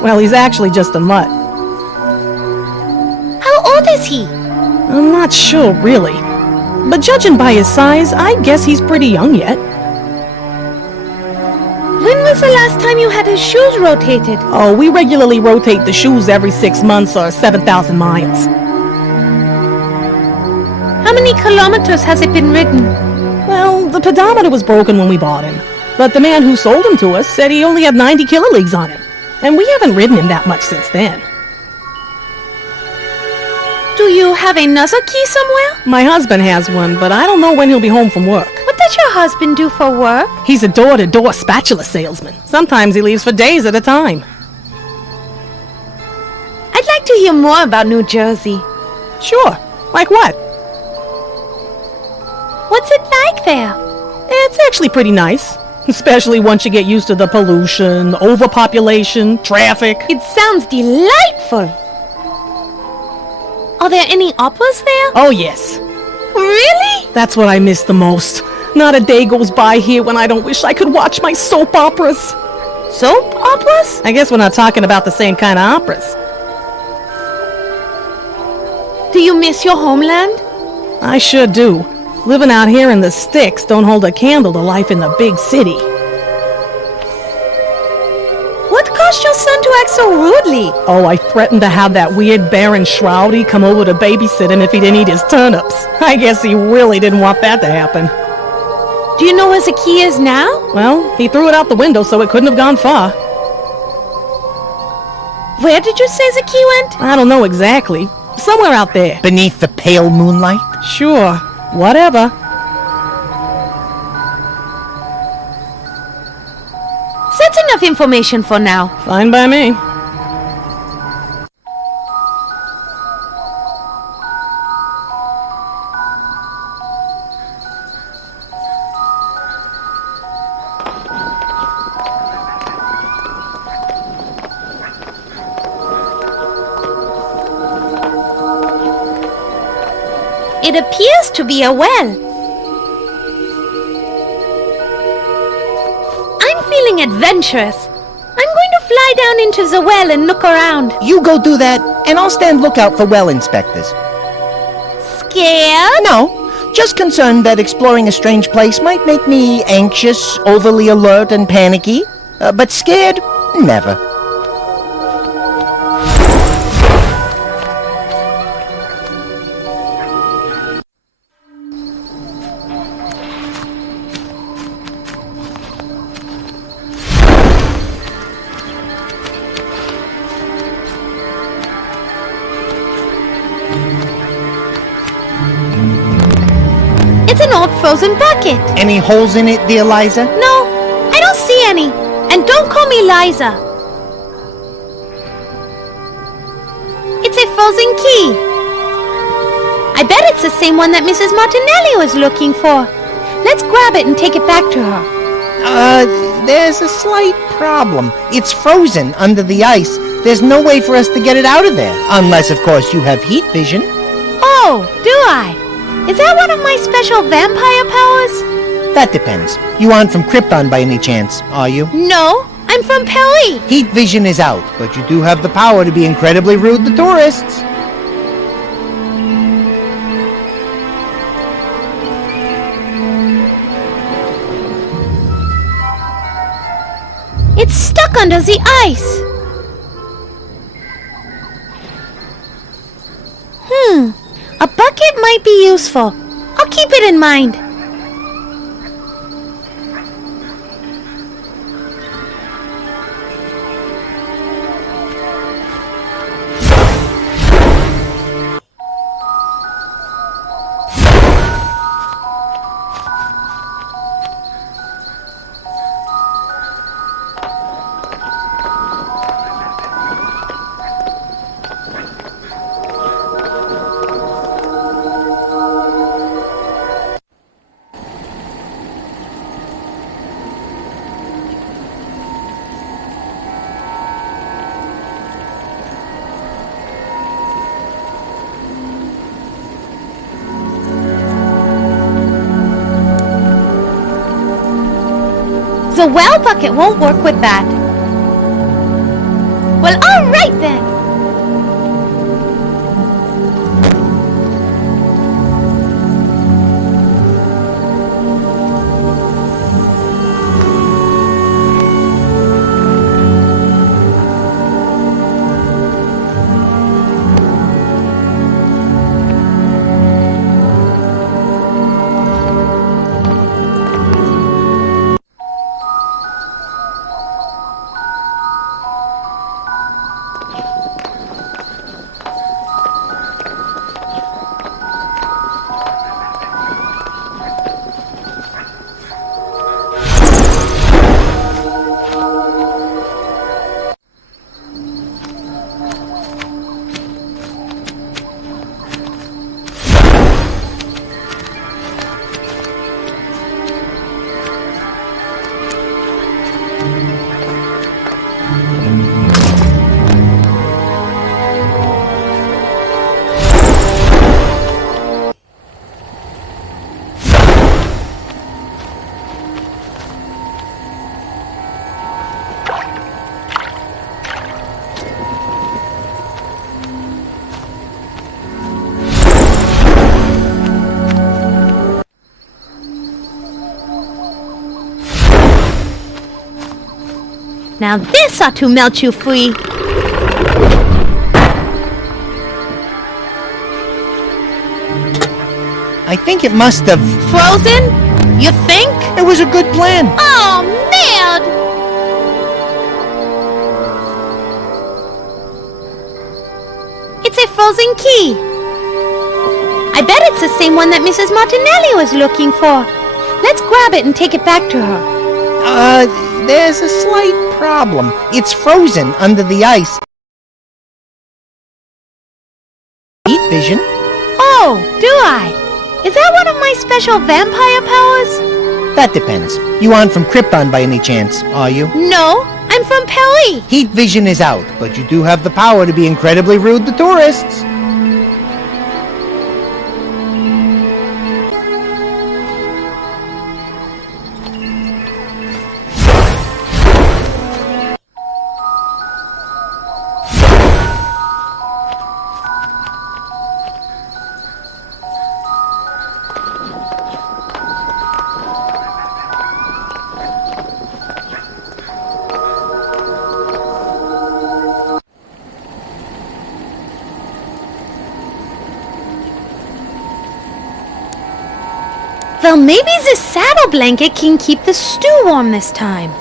Well, he's actually just a mutt. How old is he? I'm not sure, really. But judging by his size, I guess he's pretty young yet. When was the last time you had his shoes rotated? Oh, we regularly rotate the shoes every 6 months or 7,000 miles. How many kilometers has it been ridden? Well, the pedometer was broken when we bought him. But the man who sold him to us said he only had 90 kiloleagues on him. And we haven't ridden him that much since then. Do you have another key somewhere? My husband has one, but I don't know when he'll be home from work. What does your husband do for work? He's a door-to-door spatula salesman. Sometimes he leaves for days at a time. I'd like to hear more about New Jersey. Sure. Like what? What's it like there? It's actually pretty nice. Especially once you get used to the pollution, the overpopulation, traffic. It sounds delightful. Are there any operas there? Oh, yes. Really? That's what I miss the most. Not a day goes by here when I don't wish I could watch my soap operas. Soap operas? I guess we're not talking about the same kind of operas. Do you miss your homeland? I sure do. Living out here in the sticks don't hold a candle to life in the big city. What caused your son to act so rudely? Oh, I threatened to have that weird Baron Shroudy come over to babysit him if he didn't eat his turnips. I guess he really didn't want that to happen. Do you know where the key is now? Well, he threw it out the window so it couldn't have gone far. Where did you say the key went? I don't know exactly. Somewhere out there. Beneath the pale moonlight? Sure. Whatever. That's enough information for now. Fine by me. It appears to be a well. I'm feeling adventurous. I'm going to fly down into the well and look around. You go do that, and I'll stand lookout for well inspectors. Scared? No, just concerned that exploring a strange place might make me anxious, overly alert, and panicky. But scared? Never. It's an old frozen bucket. Any holes in it, dear Liza? No, I don't see any. And don't call me Liza. It's a frozen key. I bet it's the same one that Mrs. Martinelli was looking for. Let's grab it and take it back to her. There's a slight problem. It's frozen under the ice. There's no way for us to get it out of there. Unless, of course, you have heat vision. Oh, do I? Is that one of my special vampire powers? That depends. You aren't from Krypton by any chance, are you? No, I'm from Paris. Heat vision is out, but you do have the power to be incredibly rude to tourists. It's stuck under the ice. A bucket might be useful. I'll keep it in mind. The well bucket won't work with that. Well, all right then. Now this ought to melt you free. I think it must have... Frozen? You think? It was a good plan. Oh, man! It's a frozen key. I bet it's the same one that Mrs. Martinelli was looking for. Let's grab it and take it back to her. There's a slight problem. It's frozen under the ice. Heat vision? Oh, do I? Is that one of my special vampire powers? That depends. You aren't from Krypton by any chance, are you? No, I'm from Paris. Heat vision is out, but you do have the power to be incredibly rude to tourists. Well, maybe the saddle blanket can keep the stew warm this time.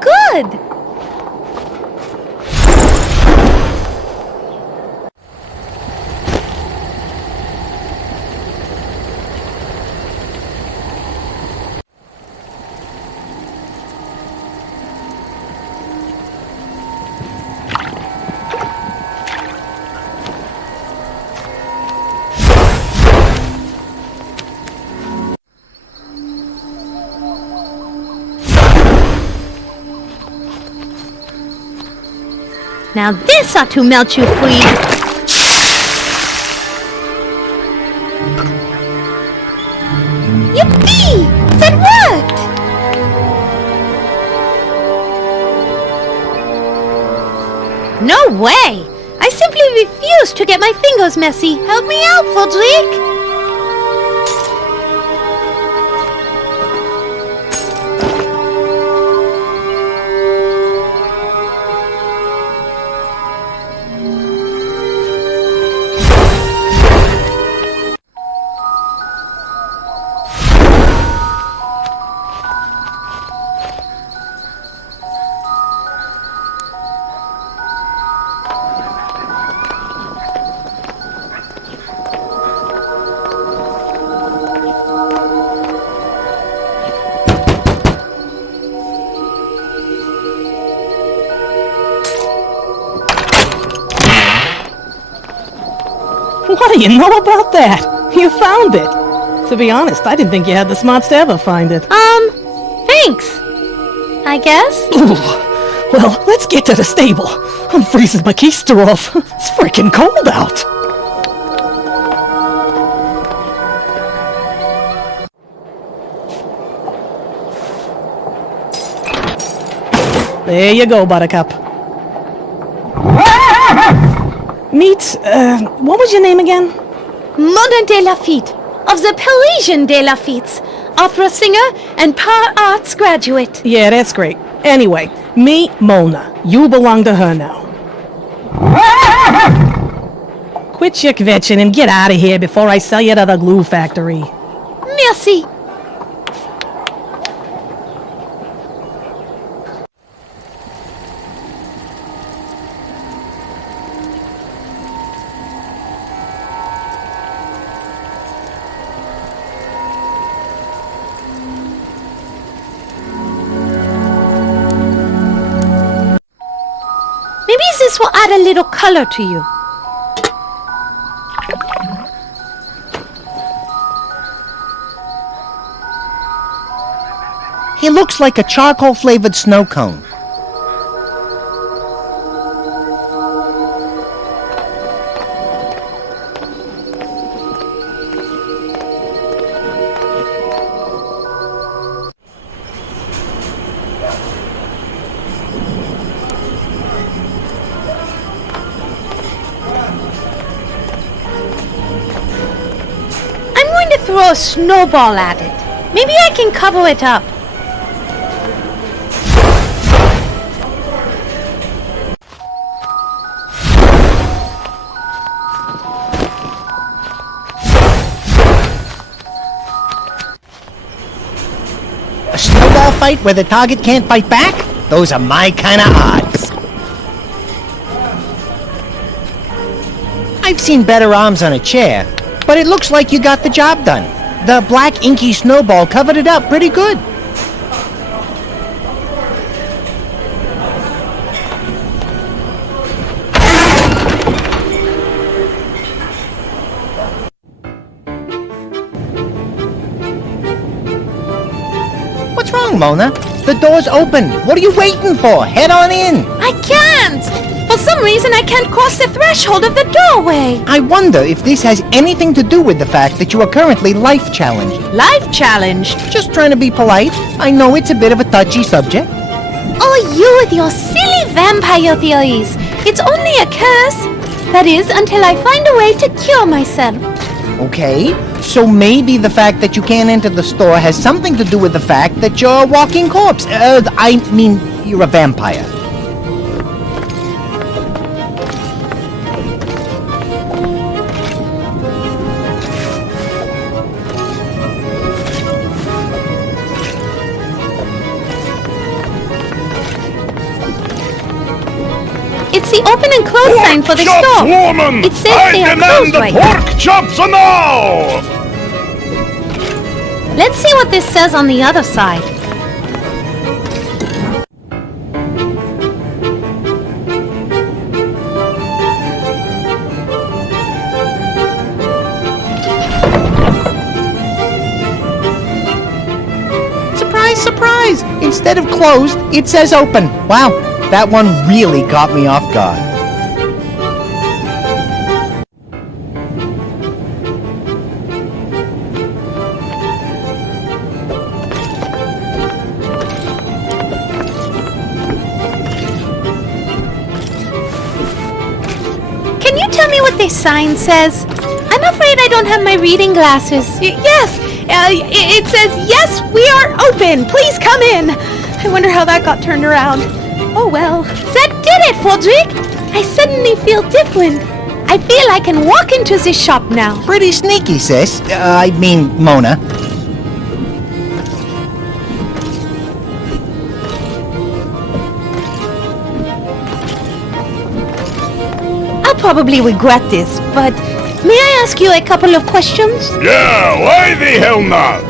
Good. Now this ought to melt you free. Yippee! That worked! No way! I simply refuse to get my fingers messy. Help me out, Frederic! What do you know about that? You found it. To be honest, I didn't think you had the smarts to ever find it. Thanks. I guess? Ooh. Well, let's get to the stable. I'm freezing my keister off. It's freaking cold out. There you go, Buttercup. Meet, what was your name again? Mona De Lafitte, of the Parisian De Lafitte's, opera singer and arts graduate. Yeah, that's great. Anyway, meet Mona. You belong to her now. Quit your kvetching and get out of here before I sell you to the glue factory. Merci. This will add a little color to you. He looks like a charcoal-flavored snow cone. I'm going to throw a snowball at it. Maybe I can cover it up. A snowball fight where the target can't fight back? Those are my kind of odds. I've seen better arms on a chair, but it looks like you got the job done. The black inky snowball covered it up pretty good. What's wrong, Mona? The door's open. What are you waiting for? Head on in. I can't! For some reason, I can't cross the threshold of the doorway. I wonder if this has anything to do with the fact that you are currently life-challenged. Life-challenged? Just trying to be polite. I know it's a bit of a touchy subject. Oh, you with your silly vampire theories. It's only a curse. That is, until I find a way to cure myself. Okay, so maybe the fact that you can't enter the store has something to do with the fact that you're a walking corpse. I mean, you're a vampire. It's the open and close sign for the store. Woman! It says they are closed right now. Pork chops now! Let's see what this says on the other side. Surprise, surprise! Instead of closed, it says open. Wow, that one really caught me off guard. Can you tell me what this sign says? I'm afraid I don't have my reading glasses. Yes! It says, yes, we are open! Please come in! I wonder how that got turned around. Oh well. That did it, Fodrick! I suddenly feel different. I feel I can walk into this shop now. Pretty sneaky, sis. I mean, Mona. I'll probably regret this, but may I ask you a couple of questions? Yeah, why the hell not?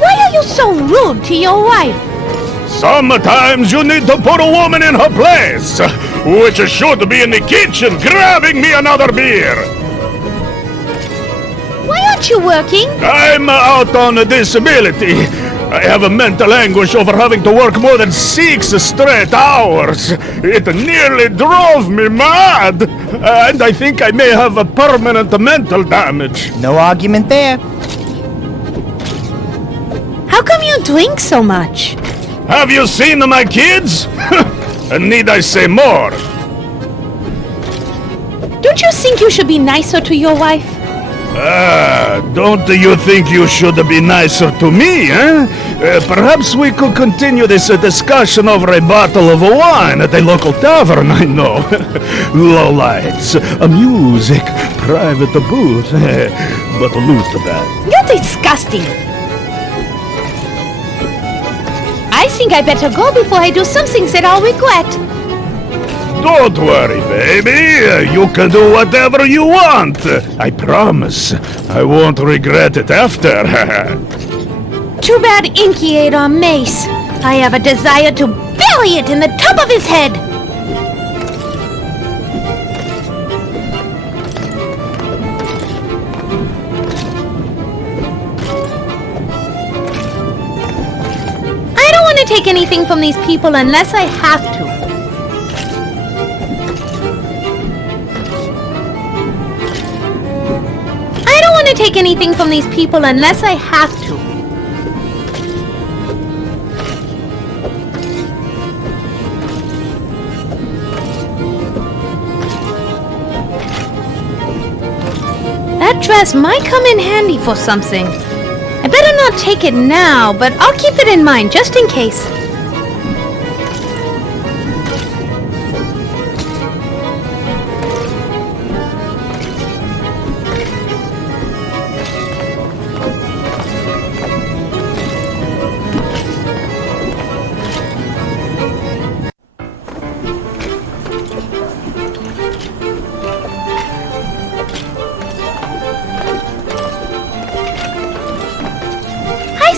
Why are you so rude to your wife? Sometimes you need to put a woman in her place, which should be in the kitchen grabbing me another beer. Why aren't you working? I'm out on a disability. I have a mental anguish over having to work more than 6 straight hours. It nearly drove me mad. And I think I may have a permanent mental damage. No argument there. How come you drink so much? Have you seen my kids? Need I say more? Don't you think you should be nicer to your wife? Don't you think you should be nicer to me, eh? Perhaps we could continue this discussion over a bottle of wine at a local tavern, I know. Low lights, music, private booth, but lose the bet. You're disgusting. I think I better go before I do some things that I'll regret. Don't worry, baby. You can do whatever you want. I promise. I won't regret it after. Too bad Inky ate our mace. I have a desire to bury it in the top of his head! I don't want to take anything from these people unless I have to. I don't want to take anything from these people unless I have to. That dress might come in handy for something. I better not take it now, but I'll keep it in mind just in case.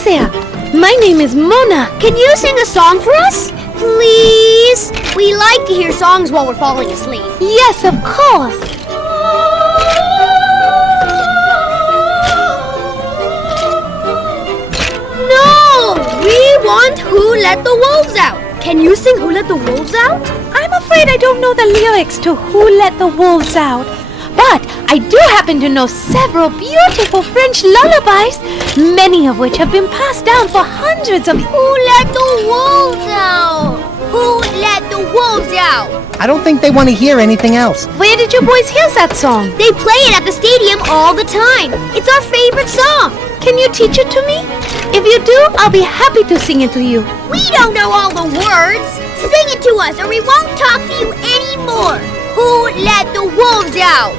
There. My name is Mona. Can you sing a song for us? Please? We like to hear songs while we're falling asleep. Yes, of course. No! We want Who Let the Wolves Out. Can you sing Who Let the Wolves Out? I'm afraid I don't know the lyrics to Who Let the Wolves Out. But I do happen to know several beautiful French lullabies, many of which have been passed down for hundreds of... Who let the wolves out? Who let the wolves out? I don't think they want to hear anything else. Where did you boys hear that song? They play it at the stadium all the time. It's our favorite song. Can you teach it to me? If you do, I'll be happy to sing it to you. We don't know all the words. Sing it to us or we won't talk to you anymore. Who let the wolves out?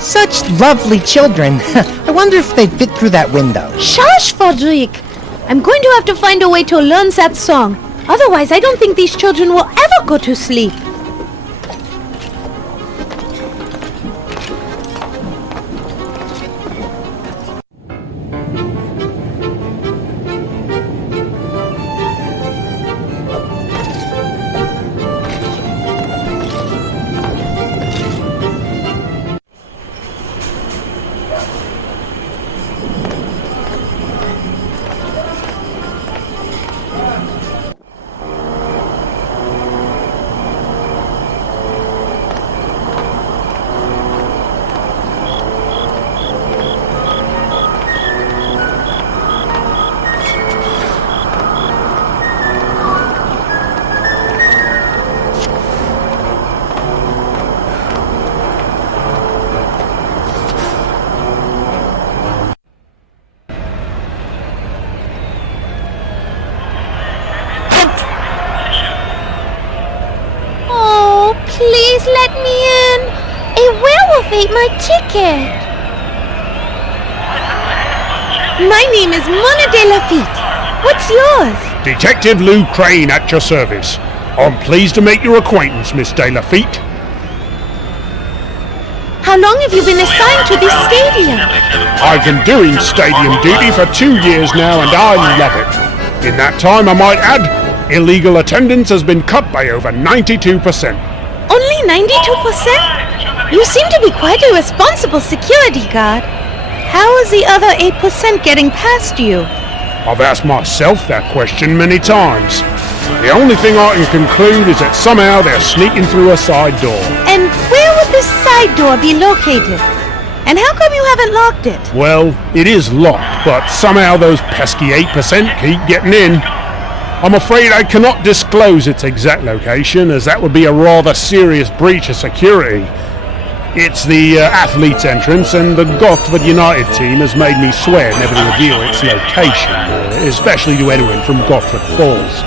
Such lovely children. I wonder if they'd fit through that window. Shush, Frederick. I'm going to have to find a way to learn that song. Otherwise, I don't think these children will ever go to sleep. Please let me in. A werewolf ate my ticket. My name is Mona De Lafitte. What's yours? Detective Lou Crane at your service. I'm pleased to make your acquaintance, Miss De Lafitte. How long have you been assigned to this stadium? I've been doing stadium duty for 2 years now and I love it. In that time, I might add, illegal attendance has been cut by over 92%. Only 92%? You seem to be quite a responsible security guard. How is the other 8% getting past you? I've asked myself that question many times. The only thing I can conclude is that somehow they're sneaking through a side door. And where would this side door be located? And how come you haven't locked it? Well, it is locked, but somehow those pesky 8% keep getting in. I'm afraid I cannot disclose its exact location, as that would be a rather serious breach of security. It's the athletes' entrance, and the Gothford United team has made me swear never to reveal its location, especially to anyone from Gothford Falls.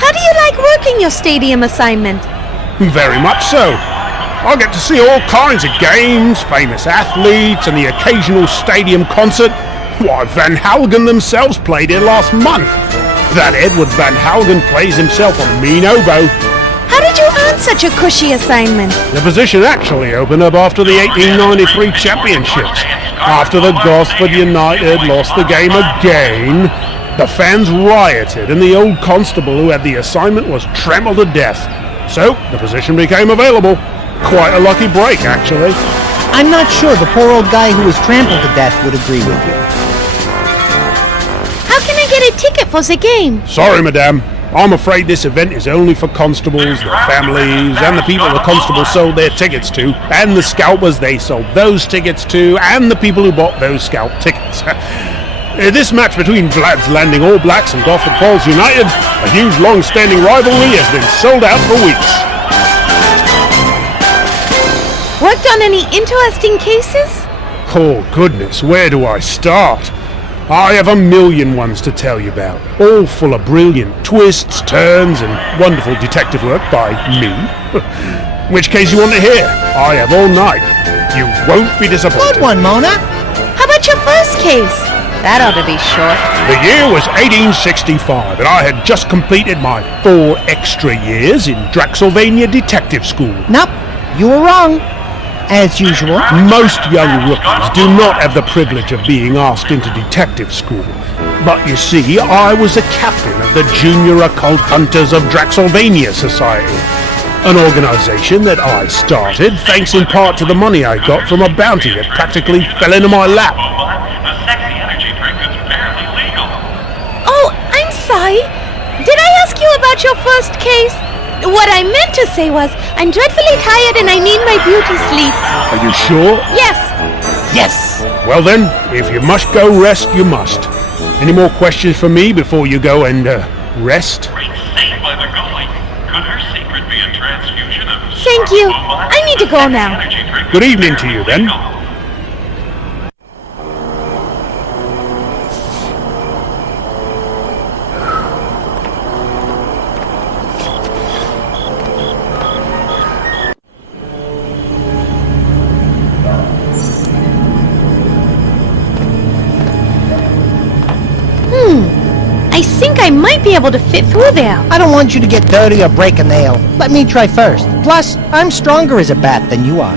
How do you like working your stadium assignment? Very much so. I get to see all kinds of games, famous athletes, and the occasional stadium concert. Why, Van Hougen themselves played here last month. That Edward Van Hougen plays himself on mean oboe. How did you earn such a cushy assignment? The position actually opened up after the 1893 championships. After the Gosford United lost the game again, the fans rioted and the old constable who had the assignment was trampled to death. So, the position became available. Quite a lucky break, actually. I'm not sure the poor old guy who was trampled to death would agree with you. How can I get a ticket for the game? Sorry, madame. I'm afraid this event is only for constables, their families, and the people the constables sold their tickets to, and the scalpers they sold those tickets to, and the people who bought those scalp tickets. This match between Vlad's Landing All Blacks and Gosford Falls United, a huge long-standing rivalry, has been sold out for weeks. Worked on any interesting cases? Oh, goodness, where do I start? I have a million ones to tell you about, all full of brilliant twists, turns, and wonderful detective work by me. Which case you want to hear? I have all night. You won't be disappointed. Good one, Mona. How about your first case? That ought to be short. The year was 1865, and I had just completed my 4 extra years in Draxylvania Detective School. Nope, you were wrong. As usual. Most young rookies do not have the privilege of being asked into detective school. But you see, I was a captain of the Junior Occult Hunters of Draxylvania Society, an organization that I started thanks in part to the money I got from a bounty that practically fell into my lap. Oh, I'm sorry. Did I ask you about your first case? What I meant to say was, I'm dreadfully tired and I need my beauty sleep. Are you sure? Yes. Yes. Well then, if you must go rest, you must. Any more questions for me before you go and, rest? Thank you. I need to go now. Good evening to you then. I think I might be able to fit through there. I don't want you to get dirty or break a nail. Let me try first. Plus, I'm stronger as a bat than you are.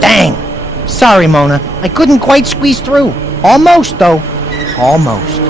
Dang! Sorry, Mona. I couldn't quite squeeze through. Almost, though. Almost.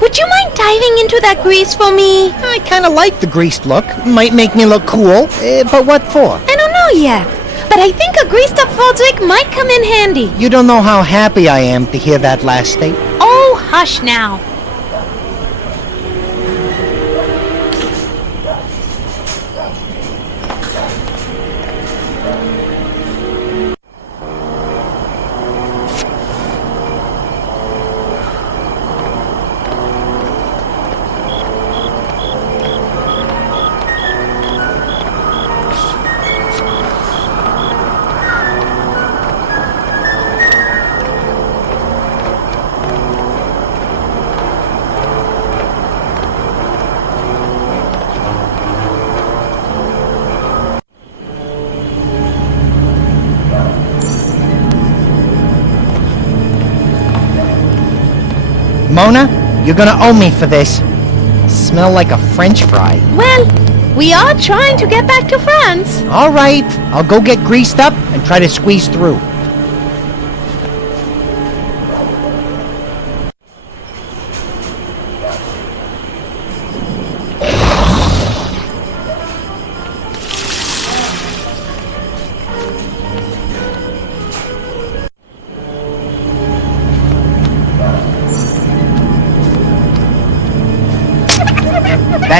Would you mind diving into that grease for me? I kind of like the greased look. Might make me look cool, but what for? I don't know yet, but I think a greased up Falzwick might come in handy. You don't know how happy I am to hear that last statement. Oh, hush now. Mona, you're gonna owe me for this. Smell like a French fry. Well, we are trying to get back to France. All right, I'll go get greased up and try to squeeze through.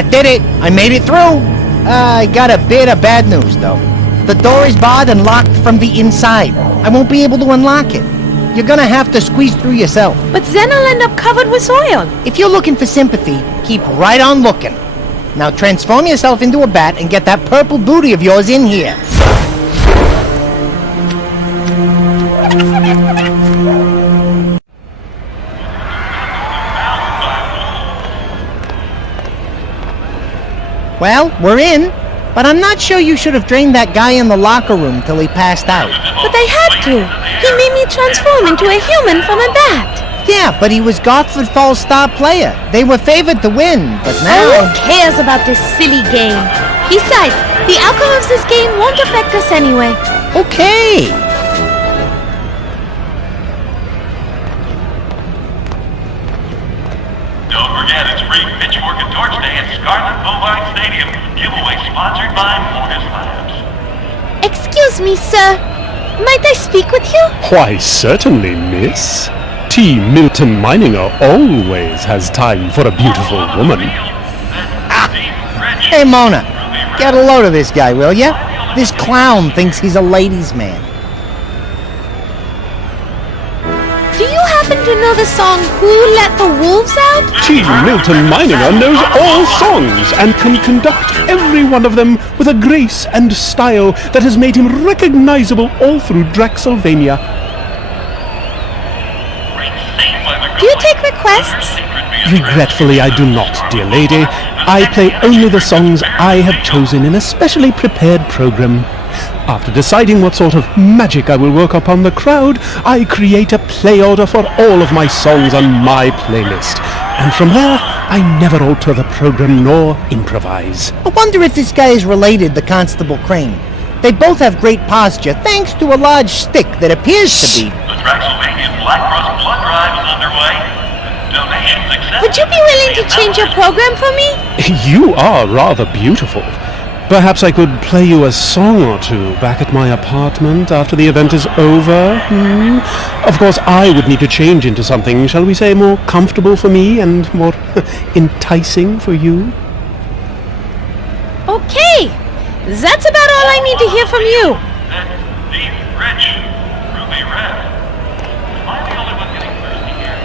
That did it. I made it through. I got a bit of bad news, though. The door is barred and locked from the inside. I won't be able to unlock it. You're gonna have to squeeze through yourself. But then I'll end up covered with soil. If you're looking for sympathy, keep right on looking. Now transform yourself into a bat and get that purple booty of yours in here. Well, we're in, but I'm not sure you should have drained that guy in the locker room till he passed out. But I had to. He made me transform into a human from a bat. Yeah, but he was Godford Falls' star player. They were favored to win, but now... Who cares about this silly game? Besides, the outcome of this game won't affect us anyway. Okay. Don't forget, it's free Pitchfork and Torch Day at Scarlet Bovine Stadium. Giveaway sponsored by Mortis Labs. Excuse me, sir. Might I speak with you? Why, certainly, miss. T. Milton Mininger always has time for a beautiful woman. Hey, Mona. Get a load of this guy, will ya? This clown thinks he's a ladies' man. Do you happen to know the song Who Let the Wolves Out? T. Milton Mininger knows all songs and can conduct every one of them with a grace and style that has made him recognizable all through Draxylvania. Do you take requests? Regretfully, I do not, dear lady. I play only the songs I have chosen in a specially prepared program. After deciding what sort of magic I will work upon the crowd, I create a play order for all of my songs on my playlist. And from there, I never alter the program nor improvise. I wonder if this guy is related to Constable Crane. They both have great posture, thanks to a large stick that appears to be... The Draxylvanian Black Cross Blood Drive is underway. Donations accepted. Would you be willing to change your program for me? You are rather beautiful. Perhaps I could play you a song or two back at my apartment after the event is over. Of course, I would need to change into something, shall we say, more comfortable for me and more enticing for you. Okay. That's about all I need to hear from you. Deep, rich, ruby red. Am I the only one getting thirsty here?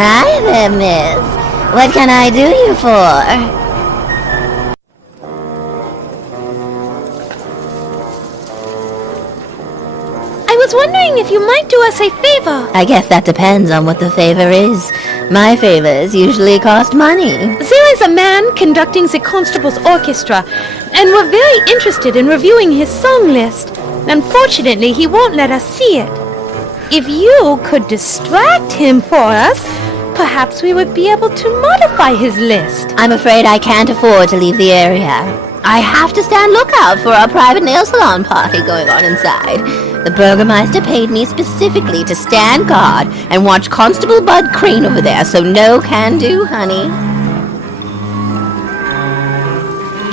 Hi there, miss. What can I do you for? I was wondering if you might do us a favor. I guess that depends on what the favor is. My favors usually cost money. There is a man conducting the constable's orchestra, and we're very interested in reviewing his song list. Unfortunately, he won't let us see it. If you could distract him for us, perhaps we would be able to modify his list. I'm afraid I can't afford to leave the area. I have to stand lookout for our private nail salon party going on inside. The Burgermeister paid me specifically to stand guard and watch Constable Bud Crane over there, so no can do, honey.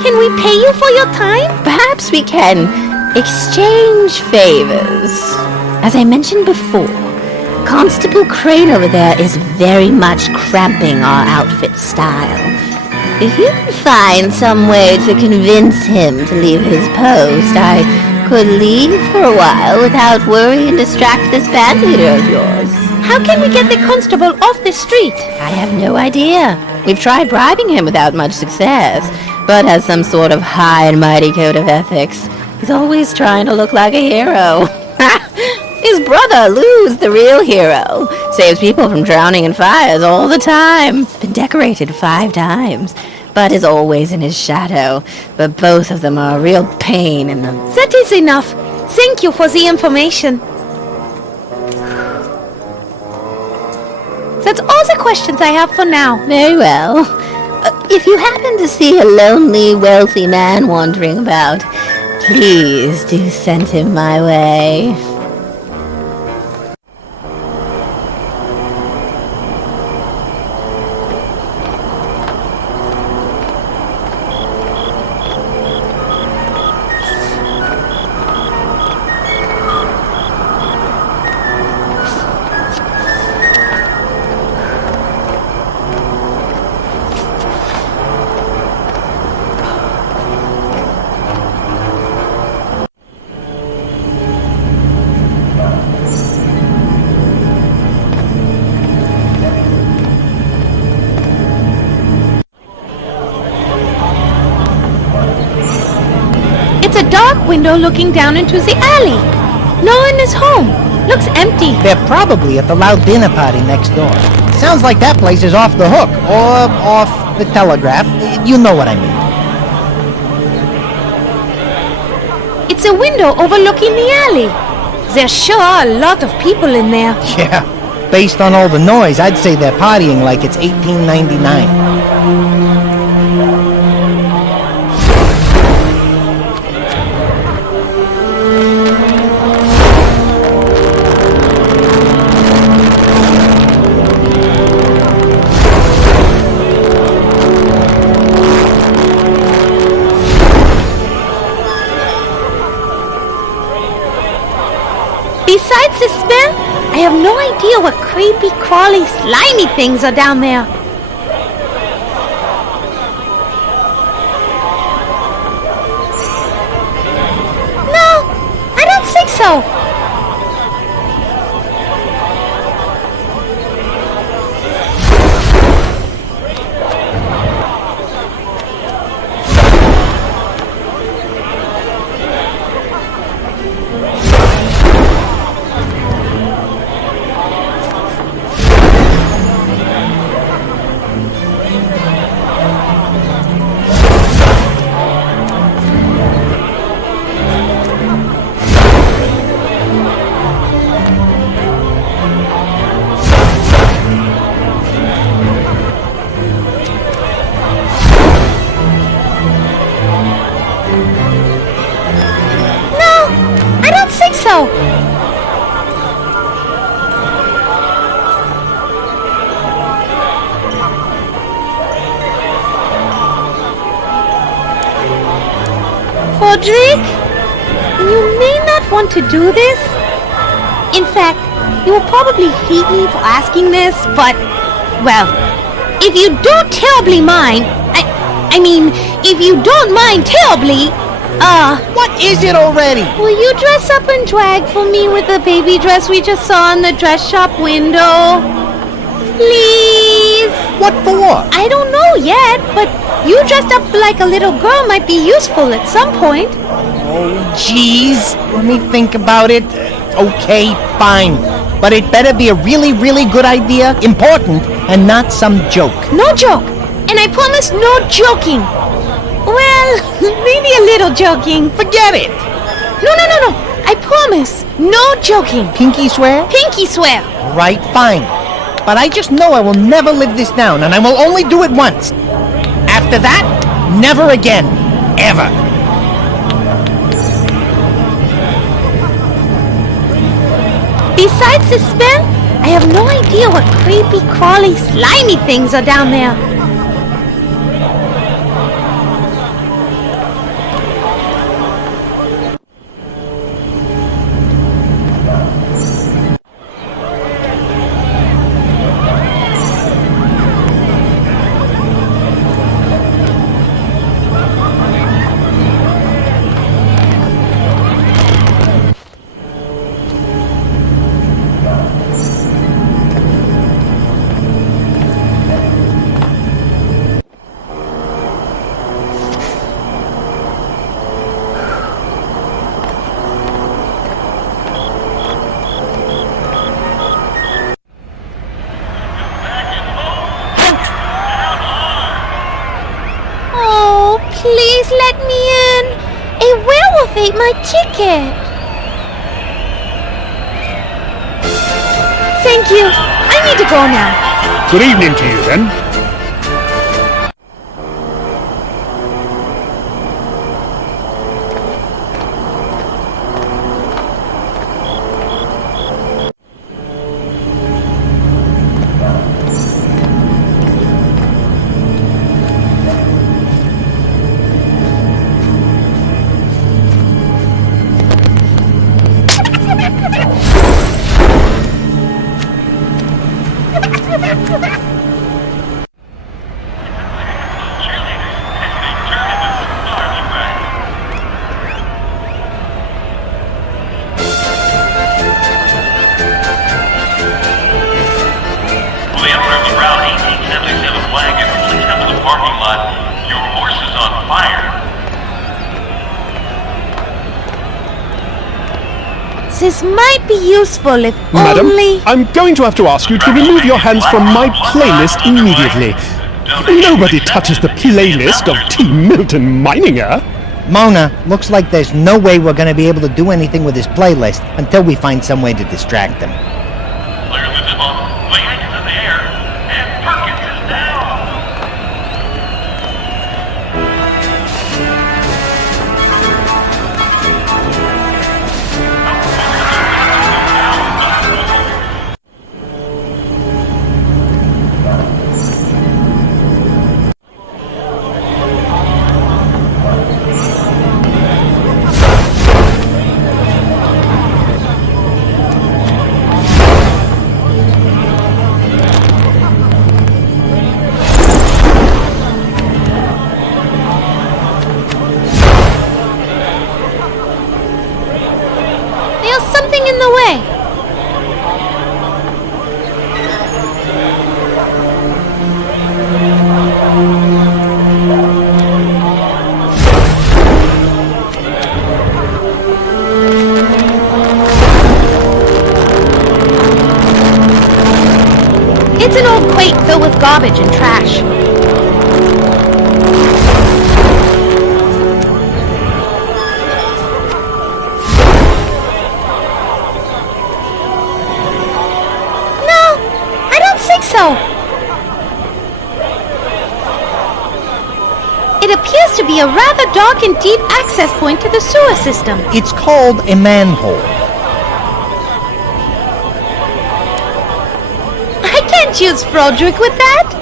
Can we pay you for your time? Perhaps we can exchange favors. As I mentioned before, Constable Crane over there is very much cramping our outfit style. If you can find some way to convince him to leave his post, I could leave for a while without worry and distract this band leader of yours. How can we get the constable off the street? I have no idea. We've tried bribing him without much success. Bud has some sort of high and mighty code of ethics. He's always trying to look like a hero. His brother, Lou's the real hero. Saves people from drowning in fires all the time. Been decorated 5 times. Bud is always in his shadow, but both of them are a real pain in the... That is enough. Thank you for the information. That's all the questions I have for now. Very well. If you happen to see a lonely, wealthy man wandering about, please do send him my way. It's a dark window looking down into the alley. No one is home. Looks empty. They're probably at the loud dinner party next door. Sounds like that place is off the hook, or off the telegraph. You know what I mean. It's a window overlooking the alley. There sure are a lot of people in there. Yeah, based on all the noise, I'd say they're partying like it's 1899. Besides the smell, I have no idea what creepy, crawly, slimy things are down there. No, I don't think so. So. Frederick, you may not want to do this. In fact, you will probably hate me for asking this, but, well, if you don't terribly mind, I mean, if you don't mind terribly, what is it already? Will you dress up in drag for me with the baby dress we just saw in the dress shop window? Please? What for? I don't know yet, but you dressed up like a little girl might be useful at some point. Oh, jeez. Let me think about it. Okay, fine. But it better be a really, really good idea, important, and not some joke. No joke. And I promise no joking. Well, maybe a little joking. Forget it! No. I promise. No joking. Pinky swear? Pinky swear. Right, fine. But I just know I will never live this down, and I will only do it once. After that, never again. Ever. Besides the smell, I have no idea what creepy, crawly, slimy things are down there. ticket. Thank you. I need to go now. Good evening to you, then. This might be useful if Madam, only... I'm going to have to ask you to remove your hands from my playlist immediately. Nobody touches the playlist of T. Milton Meininger. Mona, looks like there's no way we're gonna be able to do anything with his playlist until we find some way to distract him. Clear the demo, the anchor's in the air, and Perkins is down! In the way. It's an old crate filled with garbage and trash. It appears to be a rather dark and deep access point to the sewer system. It's called a manhole. I can't use Froderick with that.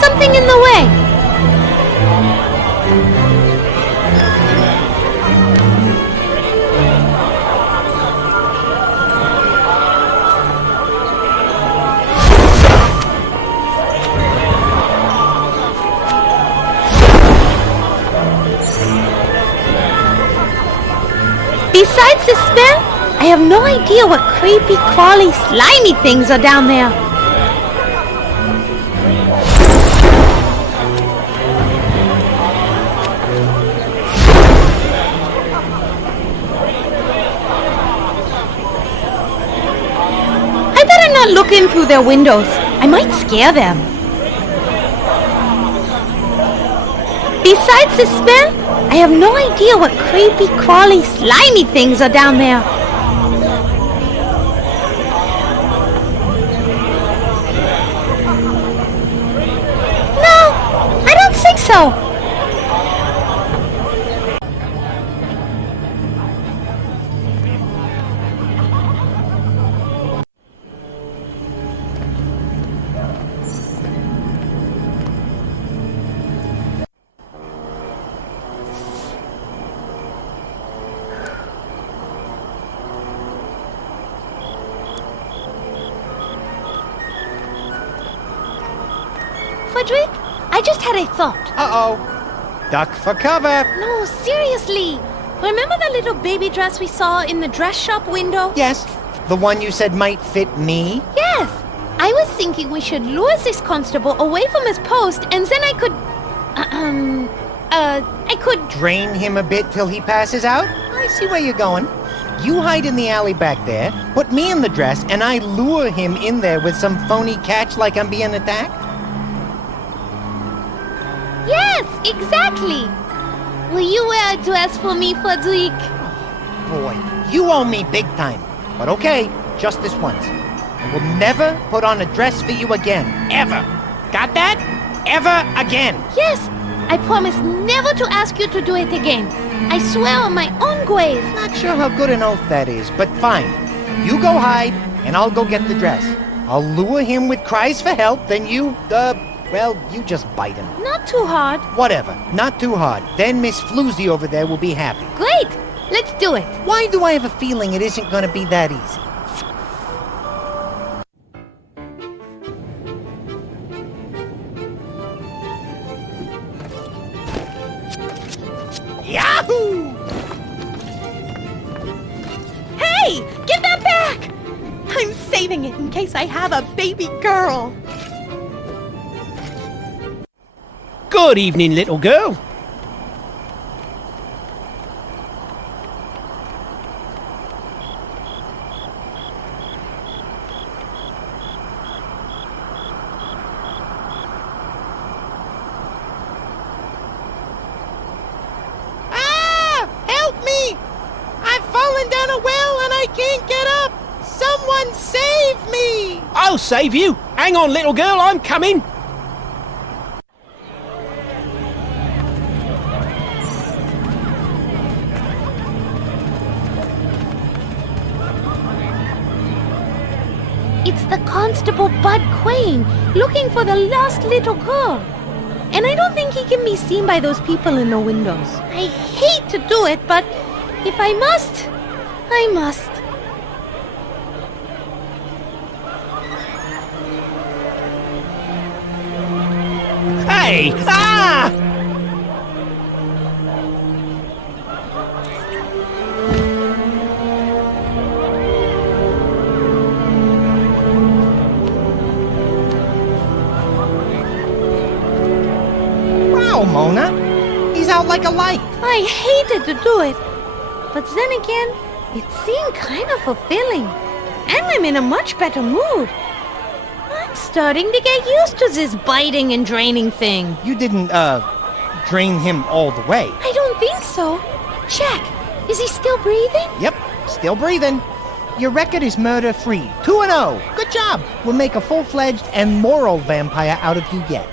Something in the way. Besides the smell, I have no idea what creepy, crawly, slimy things are down there. Look in through their windows. I might scare them. Besides the smell, I have no idea what creepy, crawly, slimy things are down there. No, I don't think so. Frederick, I just had a thought. Uh-oh. Duck for cover. No, seriously. Remember the little baby dress we saw in the dress shop window? Yes, the one you said might fit me? Yes. I was thinking we should lure this constable away from his post, and then I could... I could... Drain him a bit till he passes out? I see where you're going. You hide in the alley back there, put me in the dress, and I lure him in there with some phony catch like I'm being attacked? Yes, exactly. Will you wear a dress for me, Frederick? Boy, you owe me big time. But okay, just this once. I will never put on a dress for you again. Ever. Got that? Ever again. Yes, I promise never to ask you to do it again. I swear on my own grave. Not sure how good an oath that is, but fine. You go hide, and I'll go get the dress. I'll lure him with cries for help, then you, well, you just bite him. Not too hard. Whatever, not too hard. Then Miss Floozy over there will be happy. Great, let's do it. Why do I have a feeling it isn't going to be that easy? Yahoo! Hey, give that back! I'm saving it in case I have a baby girl. Good evening, little girl. Help me! I've fallen down a well and I can't get up! Someone save me! I'll save you. Hang on, little girl, I'm coming. It's the Constable Bud Quain, looking for the lost little girl. And I don't think he can be seen by those people in the windows. I hate to do it, but if I must, I must. Hey! Ah! Mona. He's out like a light. I hated to do it. But then again, it seemed kind of fulfilling. And I'm in a much better mood. I'm starting to get used to this biting and draining thing. You didn't, drain him all the way. I don't think so. Check. Is he still breathing? Yep, still breathing. Your record is murder-free. 2-0. Good job. We'll make a full-fledged and moral vampire out of you yet.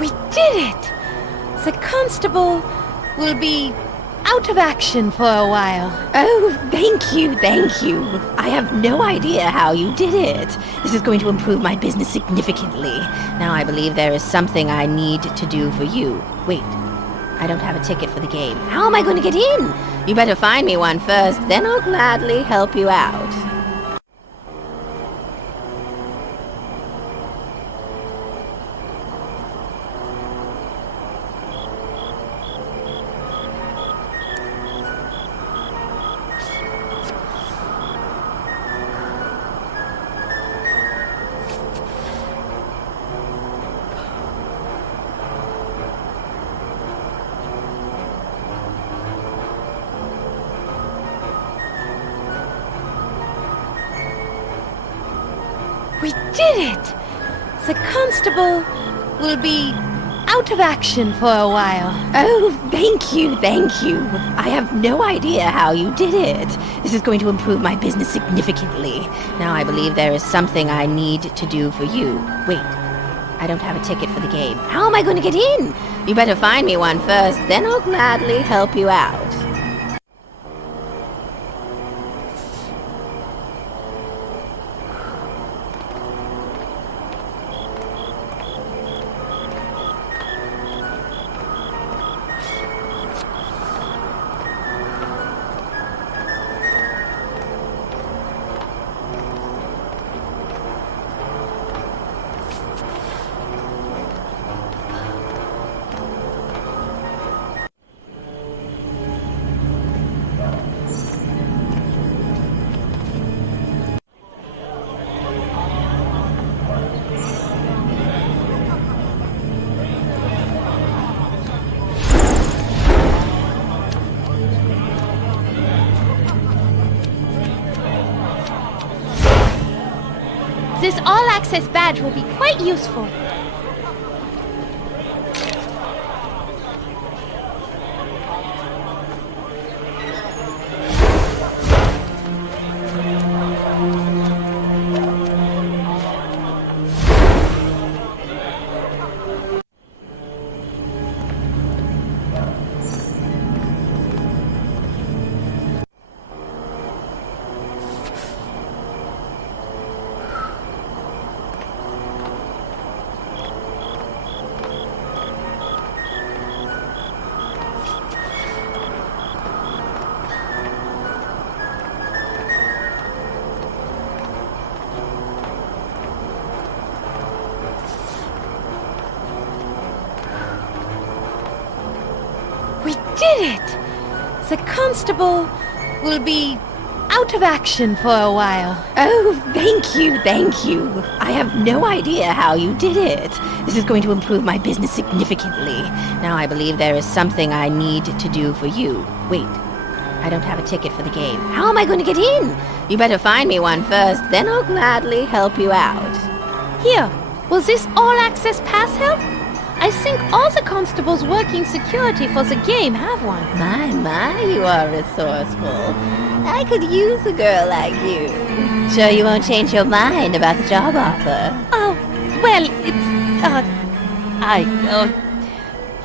We did it! The constable will be out of action for a while. Oh, thank you, thank you. I have no idea how you did it. This is going to improve my business significantly. Now I believe there is something I need to do for you. Wait, I don't have a ticket for the game. How am I going to get in? You better find me one first, then I'll gladly help you out. We did it! The constable will be out of action for a while. Oh, thank you, thank you. I have no idea how you did it. This is going to improve my business significantly. Now I believe there is something I need to do for you. Wait, I don't have a ticket for the game. How am I going to get in? You better find me one first, then I'll gladly help you out. This all-access badge will be quite useful. Did it! The constable will be out of action for a while. Oh, thank you, thank you. I have no idea how you did it. This is going to improve my business significantly. Now I believe there is something I need to do for you. Wait, I don't have a ticket for the game. How am I going to get in? You better find me one first, then I'll gladly help you out. Here, will this all-access pass help? I think all the constables working security for the game have one. My, you are resourceful. I could use a girl like you. Sure you won't change your mind about the job offer? Oh, well, it's,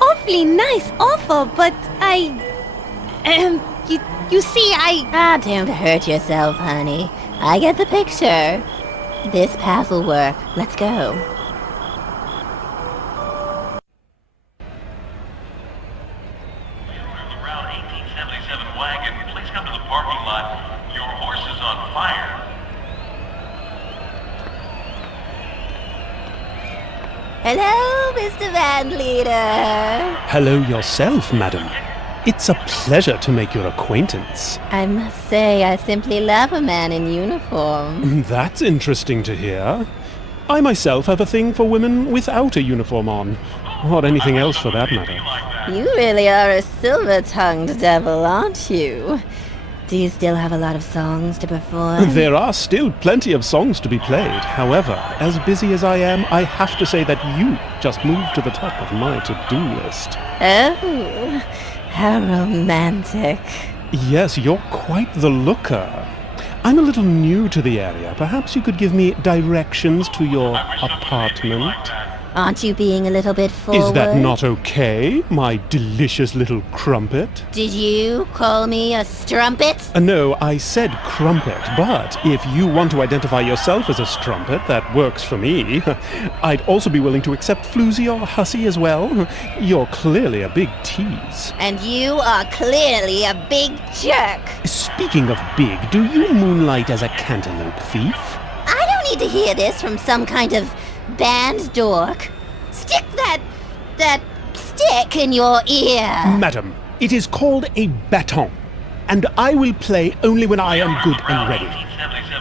awfully nice offer, but you see, don't hurt yourself, honey. I get the picture. This pass will work. Let's go. Hello, Mr. Van Leader. Hello yourself, madam. It's a pleasure to make your acquaintance. I must say, I simply love a man in uniform. That's interesting to hear. I myself have a thing for women without a uniform on, or anything else for that matter. You really are a silver-tongued devil, aren't you? Do you still have a lot of songs to perform? There are still plenty of songs to be played. However, as busy as I am, I have to say that you just moved to the top of my to-do list. Oh, how romantic. Yes, you're quite the looker. I'm a little new to the area. Perhaps you could give me directions to your apartment? Aren't you being a little bit forward? Is that not okay, my delicious little crumpet? Did you call me a strumpet? No, I said crumpet, but if you want to identify yourself as a strumpet, that works for me. I'd also be willing to accept floozy or hussy as well. You're clearly a big tease. And you are clearly a big jerk. Speaking of big, do you moonlight as a cantaloupe thief? I don't need to hear this from some kind of band dork. Stick that stick in your ear. Madam, it is called a baton, and I will play only when I am good and ready.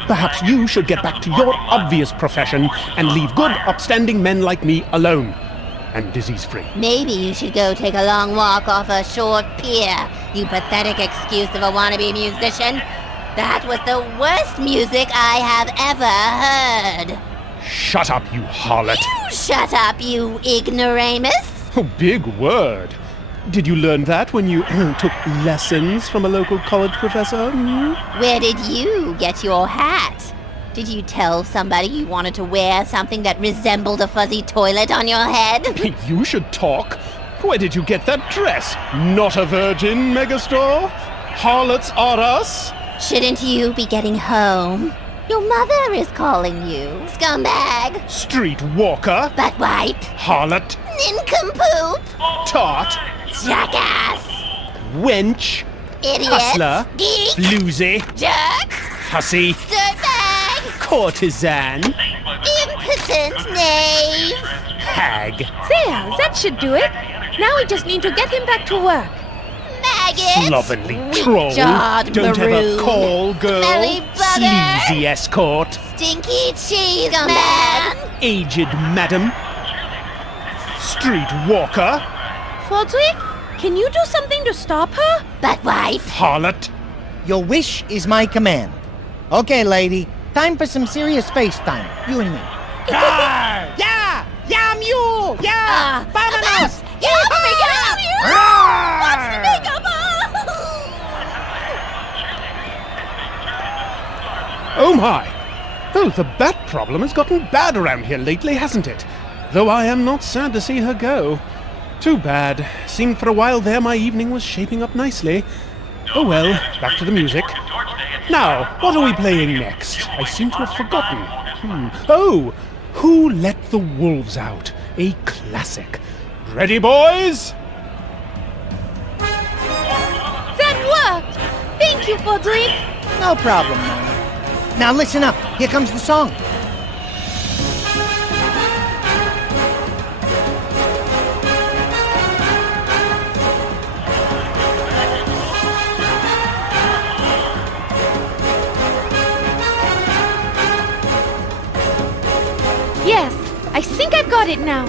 Perhaps you should get back to your obvious profession and leave good, upstanding men like me alone. And disease-free. Maybe you should go take a long walk off a short pier, you pathetic excuse of a wannabe musician. That was the worst music I have ever heard. Shut up, you harlot. You shut up, you ignoramus. Oh, big word. Did you learn that when you took lessons from a local college professor? Hmm? Where did you get your hat? Did you tell somebody you wanted to wear something that resembled a fuzzy toilet on your head? You should talk. Where did you get that dress? Not a virgin, Megastore? Harlots are us? Shouldn't you be getting home? Your mother is calling you. Scumbag. Streetwalker. Buttwipe. Harlot. Nincompoop. Tart. Jackass. Wench. Idiot. Hustler. Geek. Floozy. Jerk. Hussy. Dirtbag. Courtesan. Impotent knave. Hag. There, that should do it. Now we just need to get him back to work. Maggot. Slovenly troll. Jawed Don't maroon. ever call, girl. Smelly bugger. Sleazy escort. Stinky cheese man. Aged madam. Streetwalker. Fodrick, can you do something to stop her? Buttwipe. Harlot. Your wish is my command. Okay, lady. Time for some serious face time. You and me. Yeah! Yeah, mule! Yeah! Vámonos! Help me get out of here! Watch the makeup! Oh my! Oh, the bat problem has gotten bad around here lately, hasn't it? Though I am not sad to see her go. Too bad. Seemed for a while there my evening was shaping up nicely. Oh well, back to the music. Now, what are we playing next? I seem to have forgotten. Oh! Who Let the Wolves Out? A classic. Ready, boys? That worked! Thank you, Fodrick. No problem, Mona. Now listen up. Here comes the song. Yes, I think I've got it now.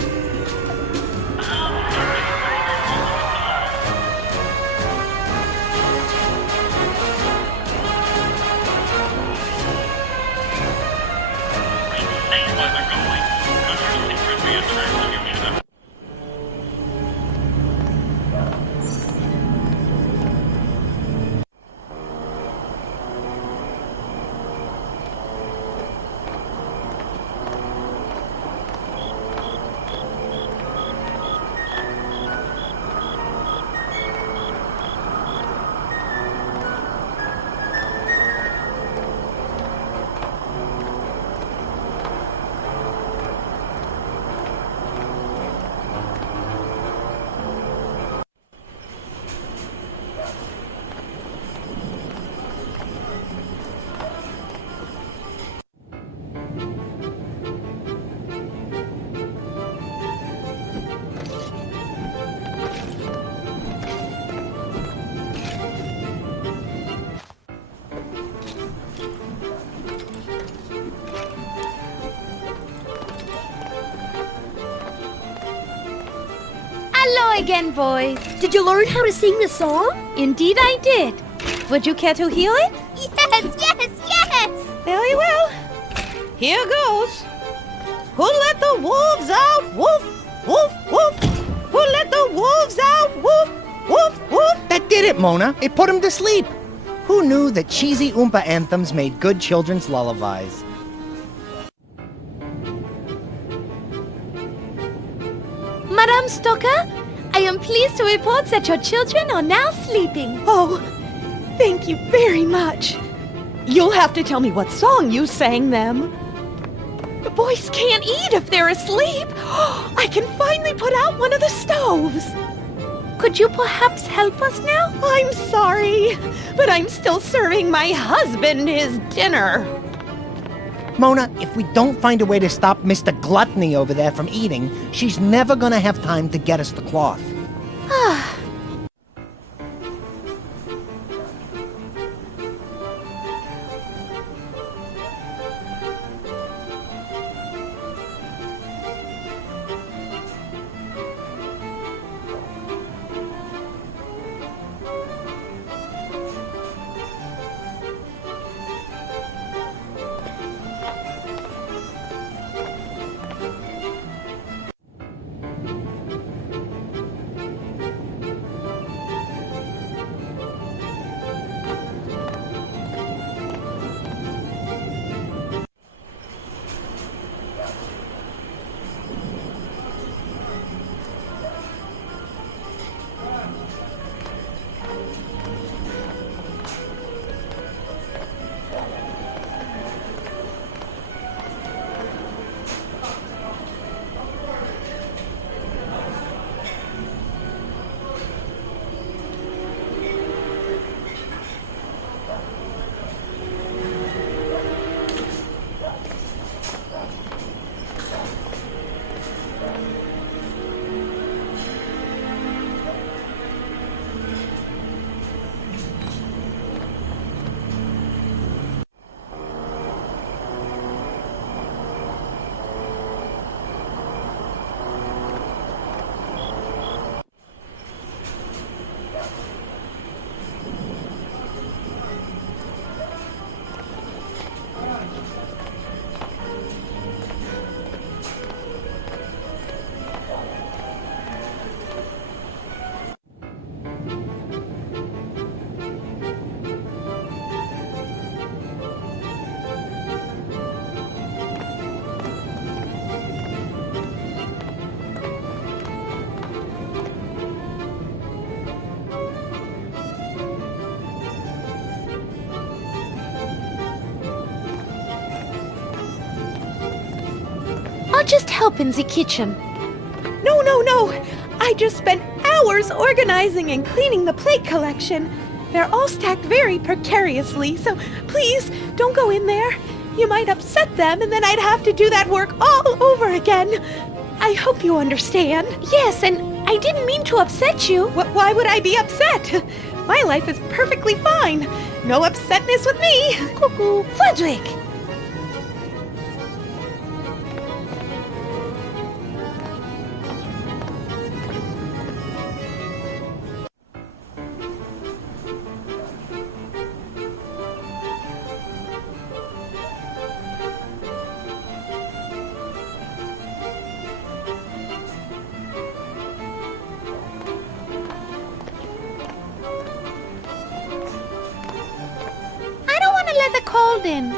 Hello again, boys. Did you learn how to sing the song? Indeed I did. Would you care to hear it? Yes! Very well. Here goes. Who let the wolves out? Woof, woof, woof. Who let the wolves out? Woof, woof, woof. That did it, Mona. It put him to sleep. Who knew that cheesy Oompa anthems made good children's lullabies? Madame Stoker, I am pleased to report that your children are now sleeping. Oh, thank you very much. You'll have to tell me what song you sang them. The boys can't eat if they're asleep. I can finally put out one of the stoves. Could you perhaps help us now? I'm sorry, but I'm still serving my husband his dinner. Mona, if we don't find a way to stop Mr. Gluttony over there from eating, she's never gonna have time to get us the cloth. I'll just help in the kitchen. No, no, no. I just spent hours organizing and cleaning the plate collection. They're all stacked very precariously, so please don't go in there. You might upset them, and then I'd have to do that work all over again. I hope you understand. Yes, and I didn't mean to upset you. Why would I be upset? My life is perfectly fine. No upsetness with me. Cuckoo. Frederick! Let the cold in.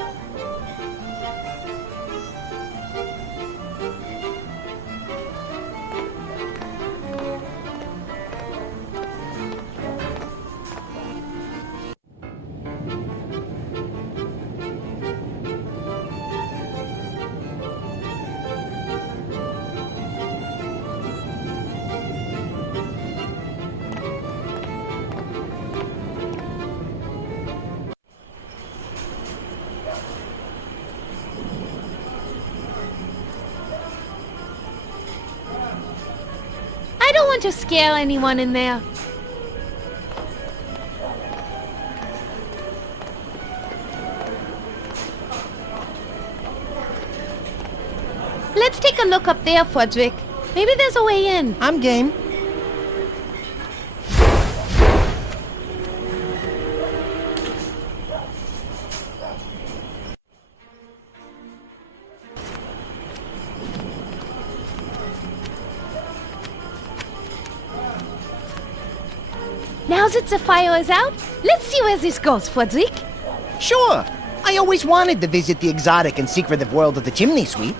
I don't want to scare anyone in there. Let's take a look up there, Frederick. Maybe there's a way in. I'm game. Now that the fire is out, let's see where this goes, Frederick. Sure. I always wanted to visit the exotic and secretive world of the chimney sweep.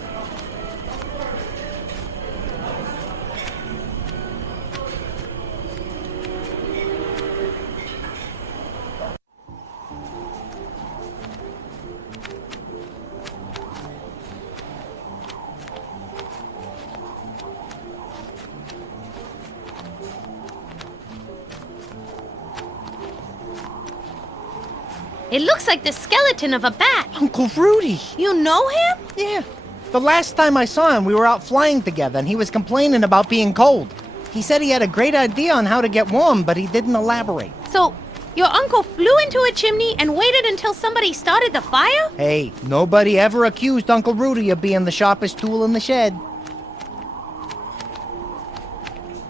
It looks like the skeleton of a bat. Uncle Rudy. You know him? Yeah. The last time I saw him, we were out flying together, and he was complaining about being cold. He said he had a great idea on how to get warm, but he didn't elaborate. So, your uncle flew into a chimney and waited until somebody started the fire? Hey, nobody ever accused Uncle Rudy of being the sharpest tool in the shed.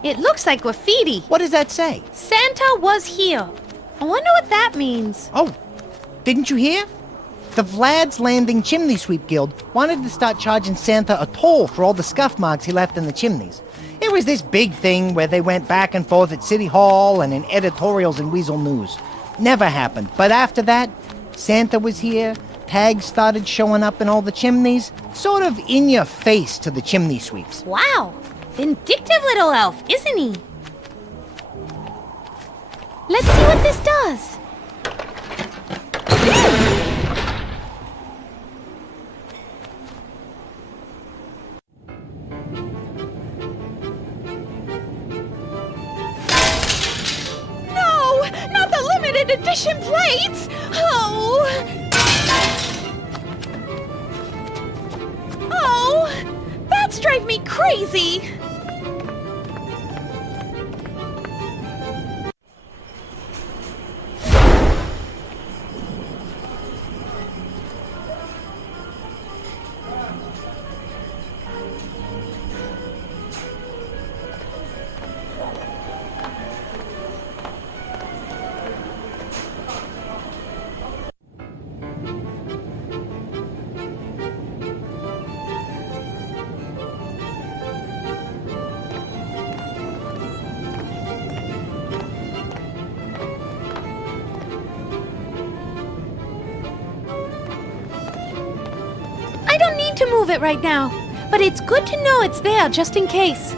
It looks like graffiti. What does that say? Santa was here. I wonder what that means. Oh, didn't you hear? The Vlad's Landing Chimney Sweep Guild wanted to start charging Santa a toll for all the scuff marks he left in the chimneys. It was this big thing where they went back and forth at City Hall and in editorials in Weasel News. Never happened. But after that, Santa was here, tags started showing up in all the chimneys, sort of in your face to the chimney sweeps. Wow, vindictive little elf, isn't he? Let's see what this does. No, not the limited edition plates! Oh! Oh! Bats drive me crazy! I don't need to move it right now, but it's good to know it's there just in case.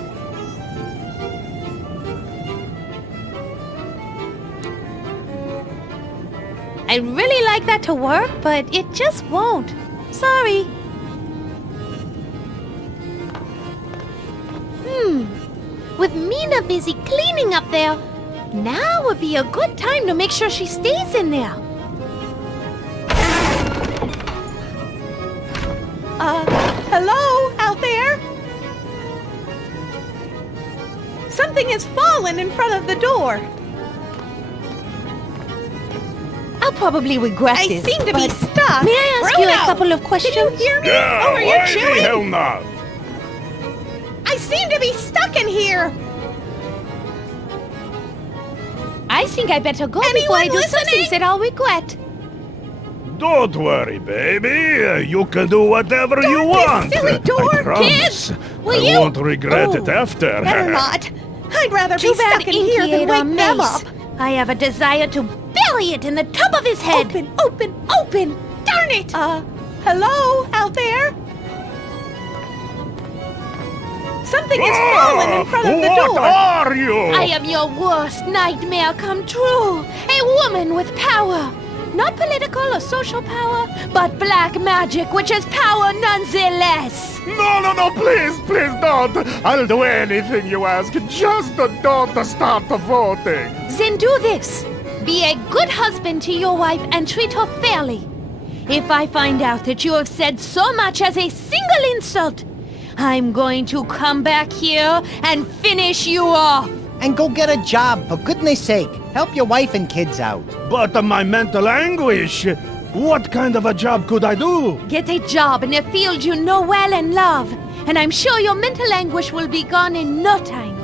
I'd really like that to work, but it just won't. Sorry. have Mina busy cleaning up there. Now would be a good time to make sure she stays in there. Hello out there? Something has fallen in front of the door. I'll probably regret this. I seem to be stuck. May I ask you a couple of questions? Can you hear me? Yeah, Are you why the chewing? hell not? I seem to be stuck in here. I think I better go Anyone before I do listening? something that I'll regret. Don't worry, baby. You can do whatever you want. Silly door, I promise. kids! Will I you? won't regret it Oh, after. Better not. I'd rather Too be bad stuck in here Inky than ate our wake them up. mace. I have a desire to bury it in the tub of his head. Open, open, open! Darn it! Hello out there? Something has fallen in front of the door. What are you? I am your worst nightmare come true. A woman with power. Not political or social power, but black magic, which is power nonetheless. No, please don't. I'll do anything you ask. Just don't start the voting. Then do this. Be a good husband to your wife and treat her fairly. If I find out that you have said so much as a single insult, I'm going to come back here and finish you off. And go get a job, for goodness sake. Help your wife and kids out. But my mental anguish. What kind of a job could I do? Get a job in a field you know well and love, and I'm sure your mental anguish will be gone in no time.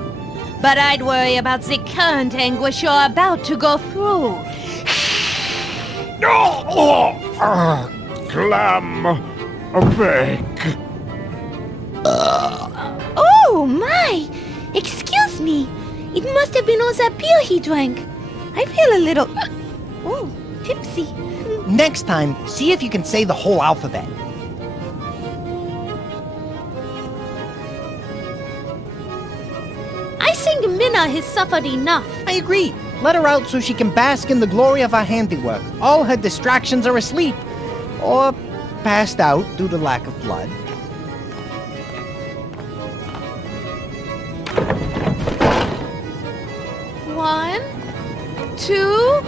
But I'd worry about the current anguish you're about to go through. Clam. Bake. Oh, my! Excuse me. It must have been all that beer he drank. I feel a little... tipsy. Next time, see if you can say the whole alphabet. I think Minna has suffered enough. I agree. Let her out so she can bask in the glory of her handiwork. All her distractions are asleep. Or passed out due to lack of blood. One, 2,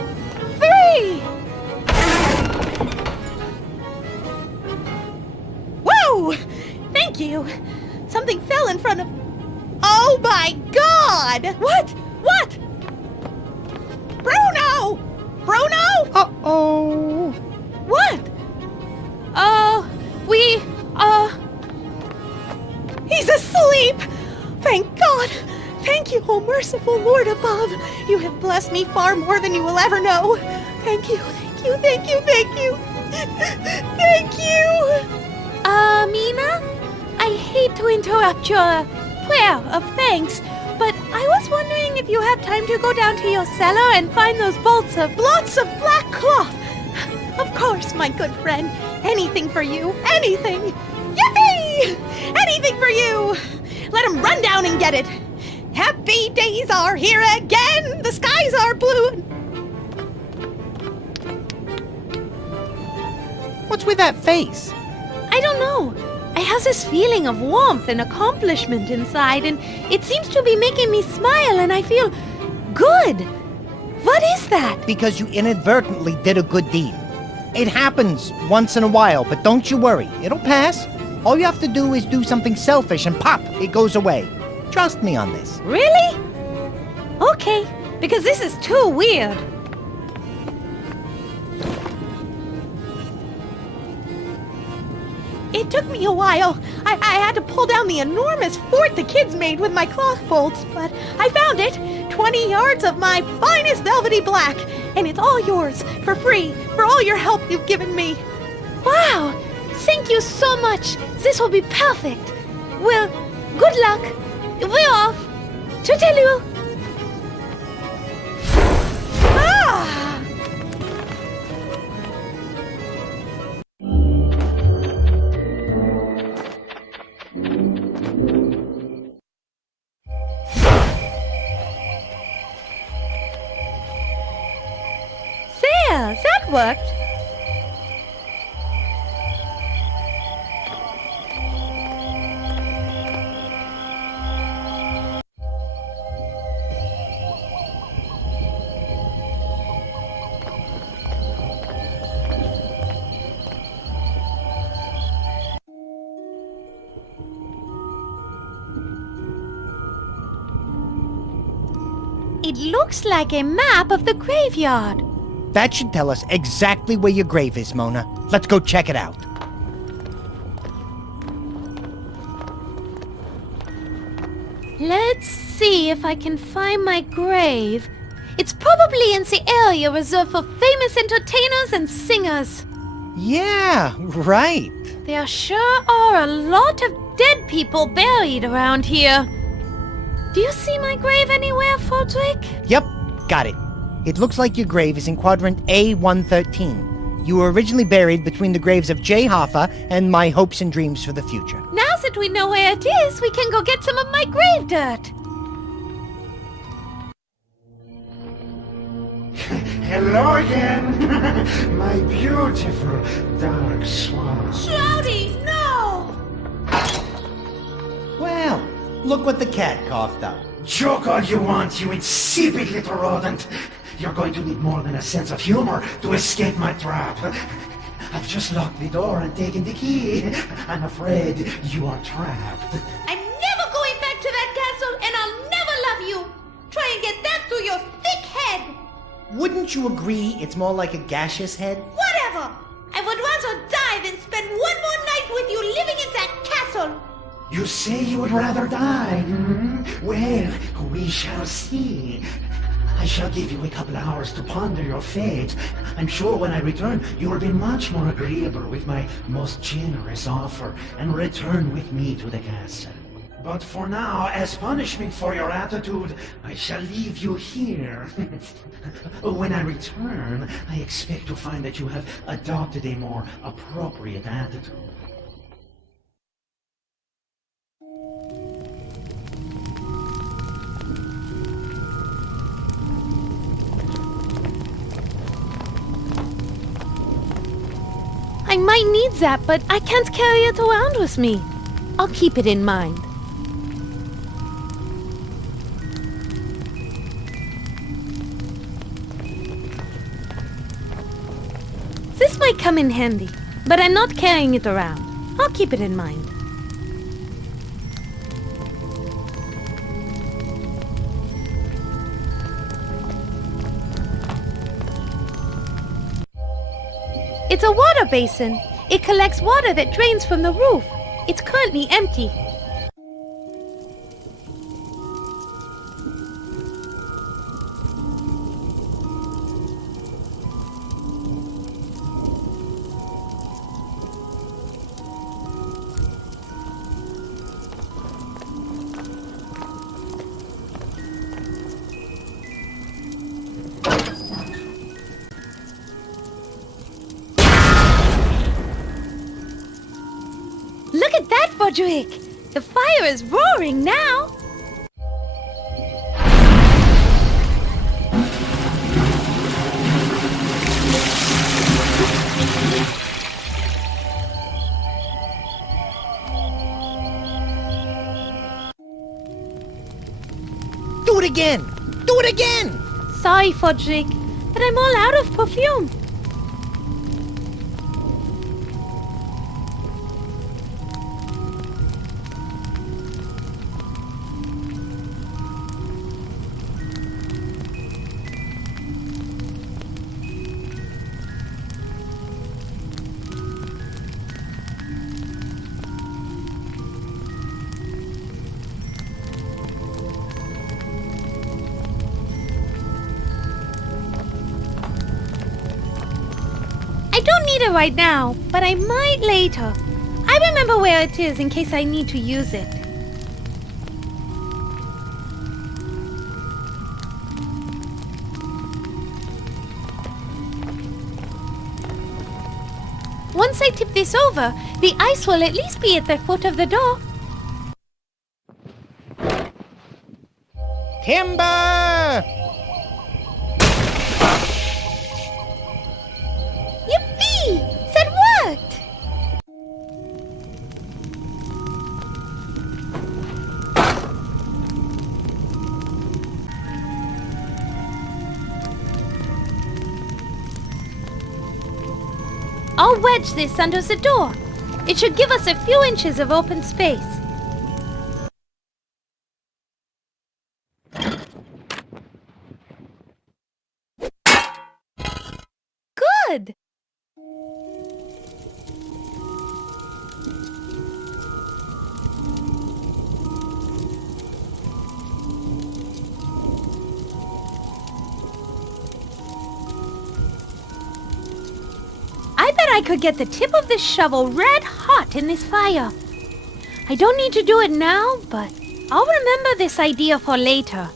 3! Whoa! Thank you. Something fell in front of... Oh my God! What? Bruno! Uh-oh. What? He's asleep! Thank God! Thank you, oh merciful Lord above. You have blessed me far more than you will ever know. Thank you. Thank you! Mina? I hate to interrupt your prayer of thanks, but I was wondering if you have time to go down to your cellar and find those bolts of... Lots of black cloth! Of course, my good friend. Anything for you. Anything! Yippee! Anything for you! Let him run down and get it. Happy days are here again! The skies are blue! What's with that face? I don't know. I have this feeling of warmth and accomplishment inside, and it seems to be making me smile, and I feel good. What is that? Because you inadvertently did a good deed. It happens once in a while, but don't you worry. It'll pass. All you have to do is do something selfish and pop, it goes away. Trust me on this. Really? Okay, because this is too weird. It took me a while. I had to pull down the enormous fort the kids made with my cloth bolts, but I found it. 20 yards of my finest velvety black, and it's all yours, for free, for all your help you've given me. Wow! Thank you so much. This will be perfect. Well, good luck. We're off. Toodaloo. Ah! There, that worked. It looks like a map of the graveyard. That should tell us exactly where your grave is, Mona. Let's go check it out. Let's see if I can find my grave. It's probably in the area reserved for famous entertainers and singers. Yeah, right. There sure are a lot of dead people buried around here. Do you see my grave anywhere, Frederick? Yep, got it. It looks like your grave is in quadrant A113. You were originally buried between the graves of Jay Hoffa and my hopes and dreams for the future. Now that we know where it is, we can go get some of my grave dirt. Hello again, my beautiful dark swan. Shouty, no! Well, look what the cat coughed up. Joke all you want, you insipid little rodent. You're going to need more than a sense of humor to escape my trap. I've just locked the door and taken the key. I'm afraid you are trapped. I'm never going back to that castle, and I'll never love you. Try and get that through your thick head. Wouldn't you agree it's more like a gaseous head? Whatever. I would rather die than spend one more night with you living in that castle. You say you would rather die, hmm? Well, we shall see. I shall give you a couple hours to ponder your fate. I'm sure when I return, you will be much more agreeable with my most generous offer and return with me to the castle. But for now, as punishment for your attitude, I shall leave you here. When I return, I expect to find that you have adopted a more appropriate attitude. I might need that, but I can't carry it around with me. I'll keep it in mind. This might come in handy, but I'm not carrying it around. I'll keep it in mind. It's a water basin. It collects water that drains from the roof. It's currently empty. Look at that, Frederick! The fire is roaring now! Do it again! Do it again! Sorry, Frederick, but I'm all out of perfume. I don't need it right now, but I might later. I remember where it is in case I need to use it. Once I tip this over, the ice will at least be at the foot of the door. Timber! Yippee! That worked! I'll wedge this under the door. It should give us a few inches of open space. good. I bet I could get the tip of this shovel red hot in this fire. I don't need to do it now, but I'll remember this idea for later.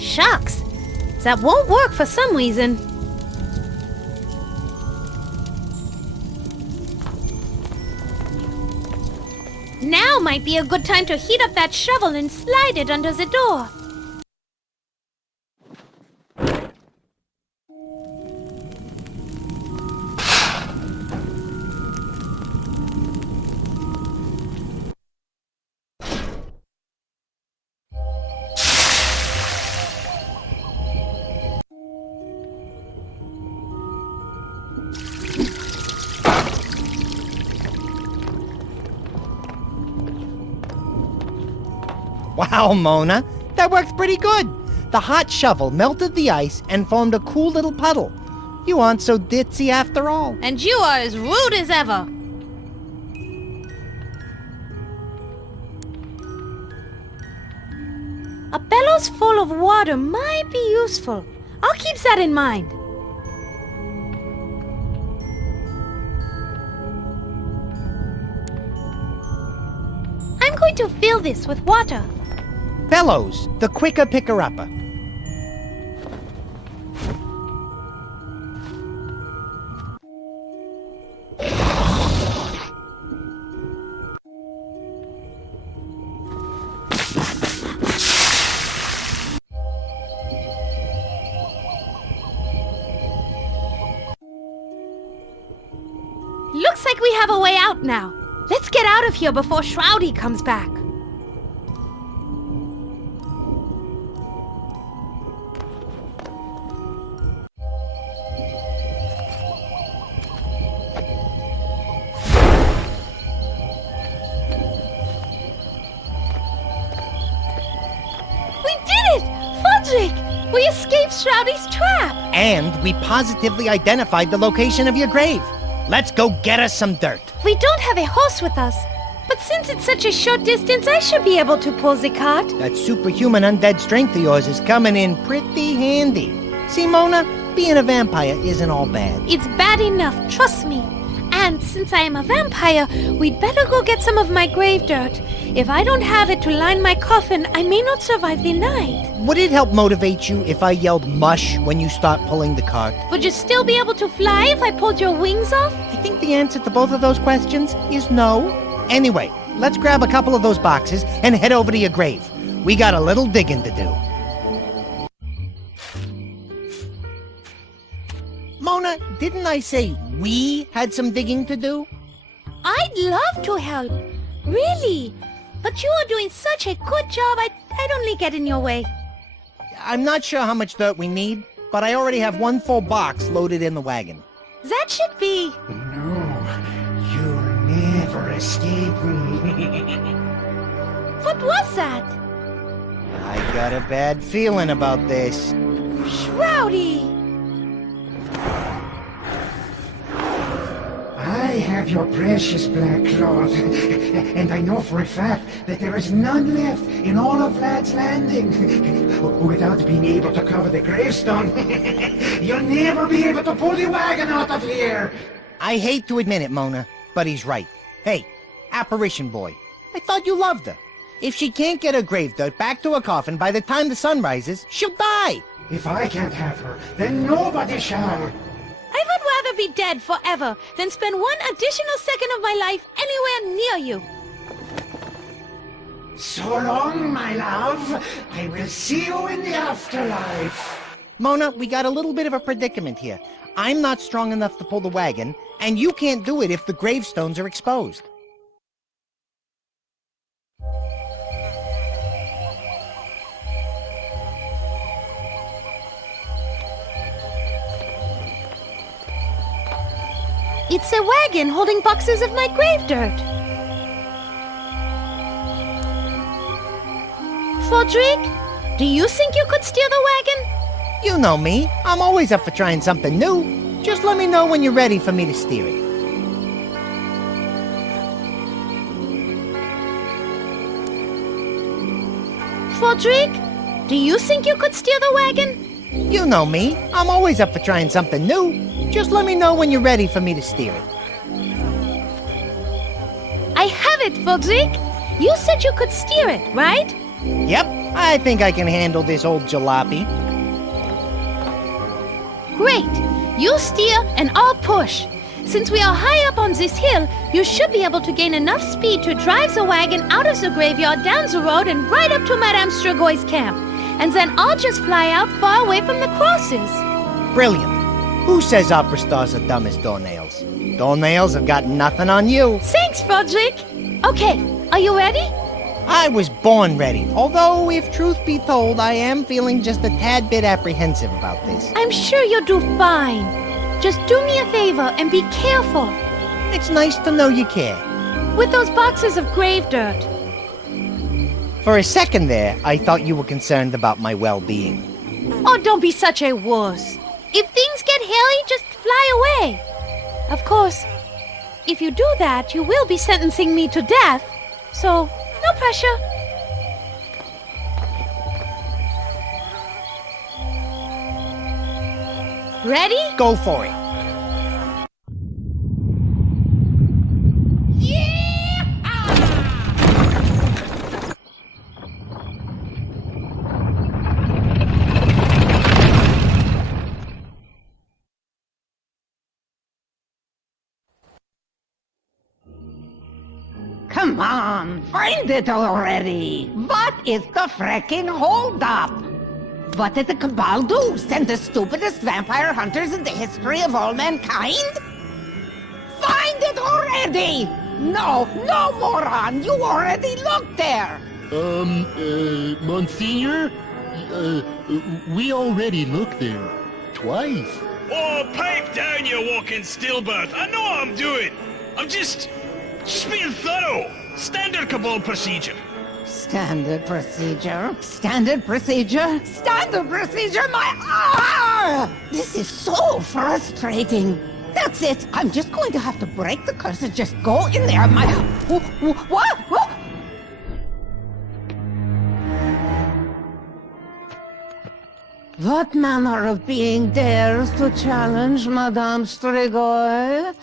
Shucks, that won't work for some reason. Now might be a good time to heat up that shovel and slide it under the door. Wow, Mona, that worked pretty good. The hot shovel melted the ice and formed a cool little puddle. You aren't so ditzy after all. And you are as rude as ever. A bellows full of water might be useful. I'll keep that in mind. I'm going to fill this with water. Bellows, the quicker picker-upper. Looks like we have a way out now. Let's get out of here before Shroudy comes back. We escaped Shroudy's trap! And we positively identified the location of your grave. Let's go get us some dirt. We don't have a horse with us, but since it's such a short distance, I should be able to pull the cart. That superhuman undead strength of yours is coming in pretty handy. See, Mona, being a vampire isn't all bad. It's bad enough, trust me. And since I am a vampire, we'd better go get some of my grave dirt. If I don't have it to line my coffin, I may not survive the night. Would it help motivate you if I yelled mush when you start pulling the cart? Would you still be able to fly if I pulled your wings off? I think the answer to both of those questions is no. Anyway, let's grab a couple of those boxes and head over to your grave. We got a little digging to do. Mona, didn't I say we had some digging to do? I'd love to help. Really. But you are doing such a good job, I'd only get in your way. I'm not sure how much dirt we need, but I already have one full box loaded in the wagon. That should be... No, you'll never escape me. What was that? I got a bad feeling about this. Shroudy! I have your precious black cloth, and I know for a fact that there is none left in all of Lad's Landing. Without being able to cover the gravestone, you'll never be able to pull the wagon out of here. I hate to admit it, Mona, but he's right. Hey, apparition boy, I thought you loved her. If she can't get her grave dirt back to her coffin by the time the sun rises, she'll die. If I can't have her, then nobody shall. I would rather be dead forever than spend one additional second of my life anywhere near you. So long, my love. I will see you in the afterlife. Mona, we got a little bit of a predicament here. I'm not strong enough to pull the wagon, and you can't do it if the gravestones are exposed. It's a wagon holding boxes of my grave dirt. Fodrick, do you think you could steer the wagon? You know me. I'm always up for trying something new. Just let me know when you're ready for me to steer it. Fodrick, do you think you could steer the wagon? You know me. I'm always up for trying something new. Just let me know when you're ready for me to steer it. I have it, Fodrick. You said you could steer it, right? Yep, I think I can handle this old jalopy. Great. You steer and I'll push. Since we are high up on this hill, you should be able to gain enough speed to drive the wagon out of the graveyard, down the road, and right up to Madame Stragoy's camp. And then I'll just fly out far away from the crosses. Brilliant. Who says opera stars are dumb as doornails? Doornails have got nothing on you. Thanks, Fodrick. Okay, are you ready? I was born ready, although if truth be told, I am feeling just a tad bit apprehensive about this. I'm sure you'll do fine. Just do me a favor and be careful. It's nice to know you care. With those boxes of grave dirt. For a second there, I thought you were concerned about my well-being. Oh, don't be such a wuss. If things get hairy, just fly away. Of course, if you do that, you will be sentencing me to death. So, no pressure. Ready? Go for it. Come on, find it already! What is the frickin' holdup? What did the Cabal do? Send the stupidest vampire hunters in the history of all mankind? Find it already! No, moron! You already looked there! Monsignor? We already looked there. Twice. Oh, pipe down, you walking stillbirth! I know what I'm doing! I'm just being thorough. Standard Cabal procedure. Standard procedure? Standard procedure? Standard procedure? My... This is so frustrating. That's it. I'm just going to have to break the curse and just go in there. What? What manner of being dares to challenge Madame Stragoy?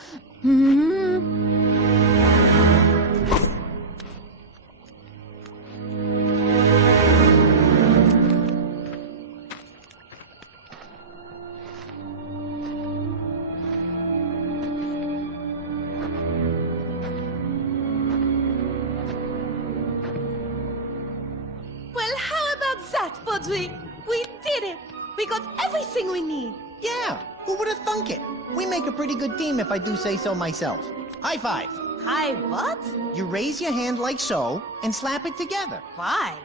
Well, how about that, Fodrick? We did it! We got everything we need! Yeah, who would have thunk it? We make a pretty good team if I do say so myself. High five. Hi, what? You raise your hand like so, and slap it together. Why?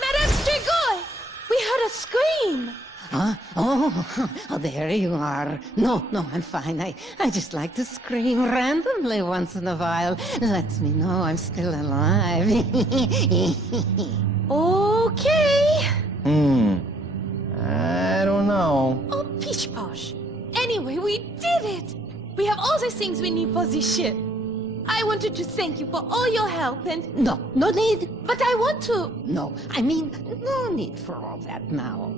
Madame Stragoy! We heard a scream! Huh? Oh, there you are. No, I'm fine. I just like to scream randomly once in a while. Lets me know I'm still alive. Okay. I don't know. Oh, pish posh. Anyway, we did it! We have all the things we need for this ship. I wanted to thank you for all your help and... No need. But I want to. No need for all that now.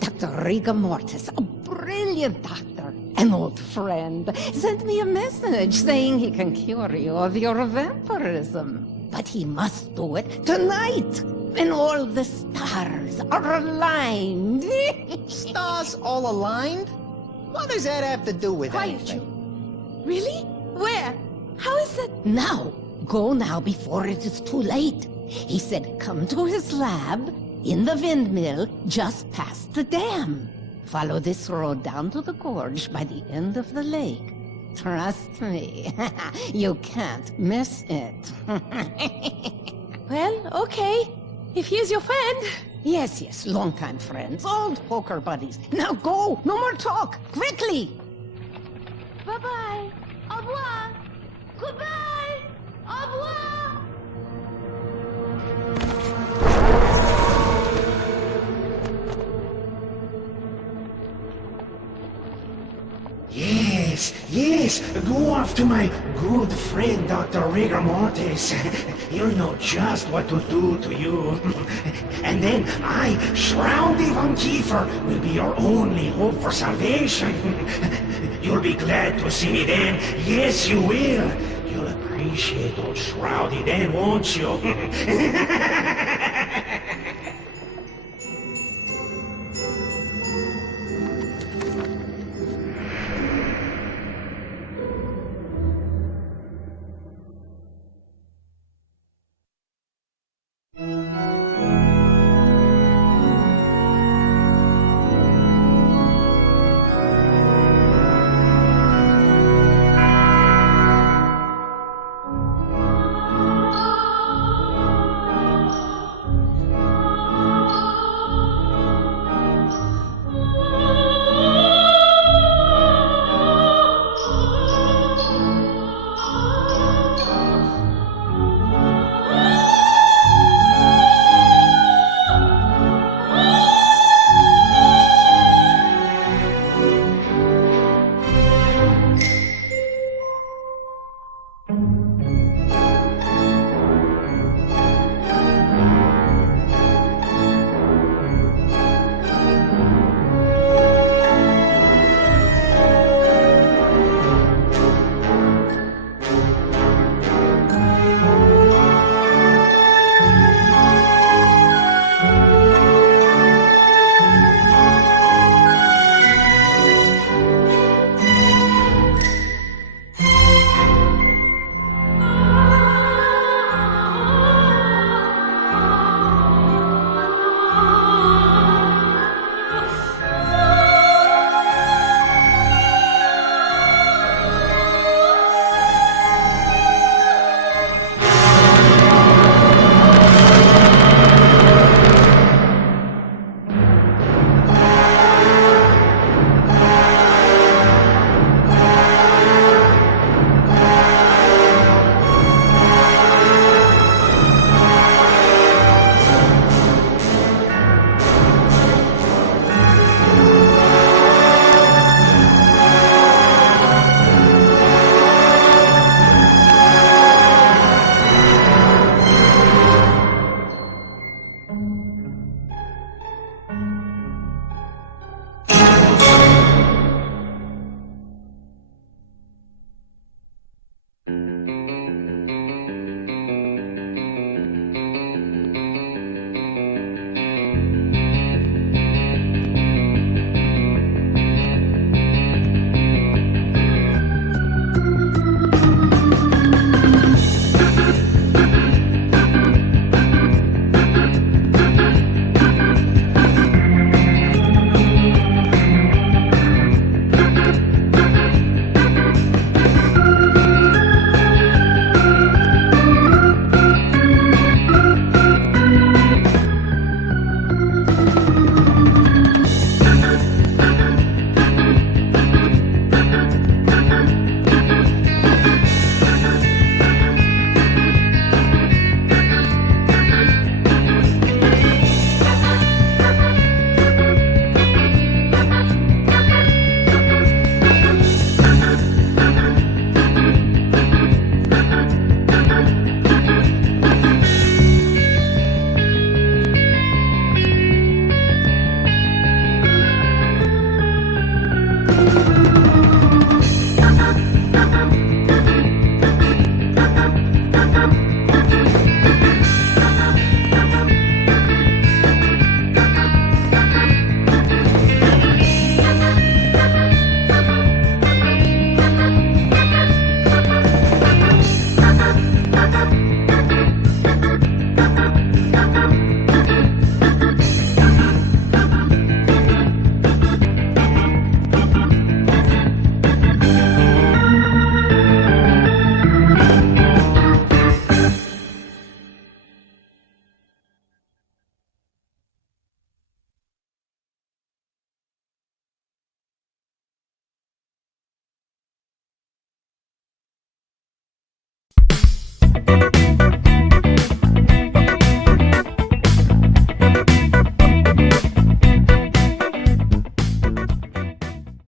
Dr. Rigor Mortis, a brilliant doctor, an old friend, sent me a message saying he can cure you of your vampirism. But he must do it tonight, when all the stars are aligned. Stars all aligned? What does that have to do with anything? Really? Where? How is it? Now. Go now before it is too late. He said come to his lab in the windmill just past the dam. Follow this road down to the gorge by the end of the lake. Trust me, you can't miss it. Well, okay. If he's your friend. Yes, long-time friends, old poker buddies. Now go! No more talk! Quickly! Bye-bye. Au revoir. Goodbye. Au revoir. Yes, go off to my good friend Dr. Rigor Mortis. He'll know just what to do to you. And then I, Shrouded Von Kiefer, will be your only hope for salvation. You'll be glad to see me then. Yes, you will. You'll appreciate old Shrouded then, won't you? Bye.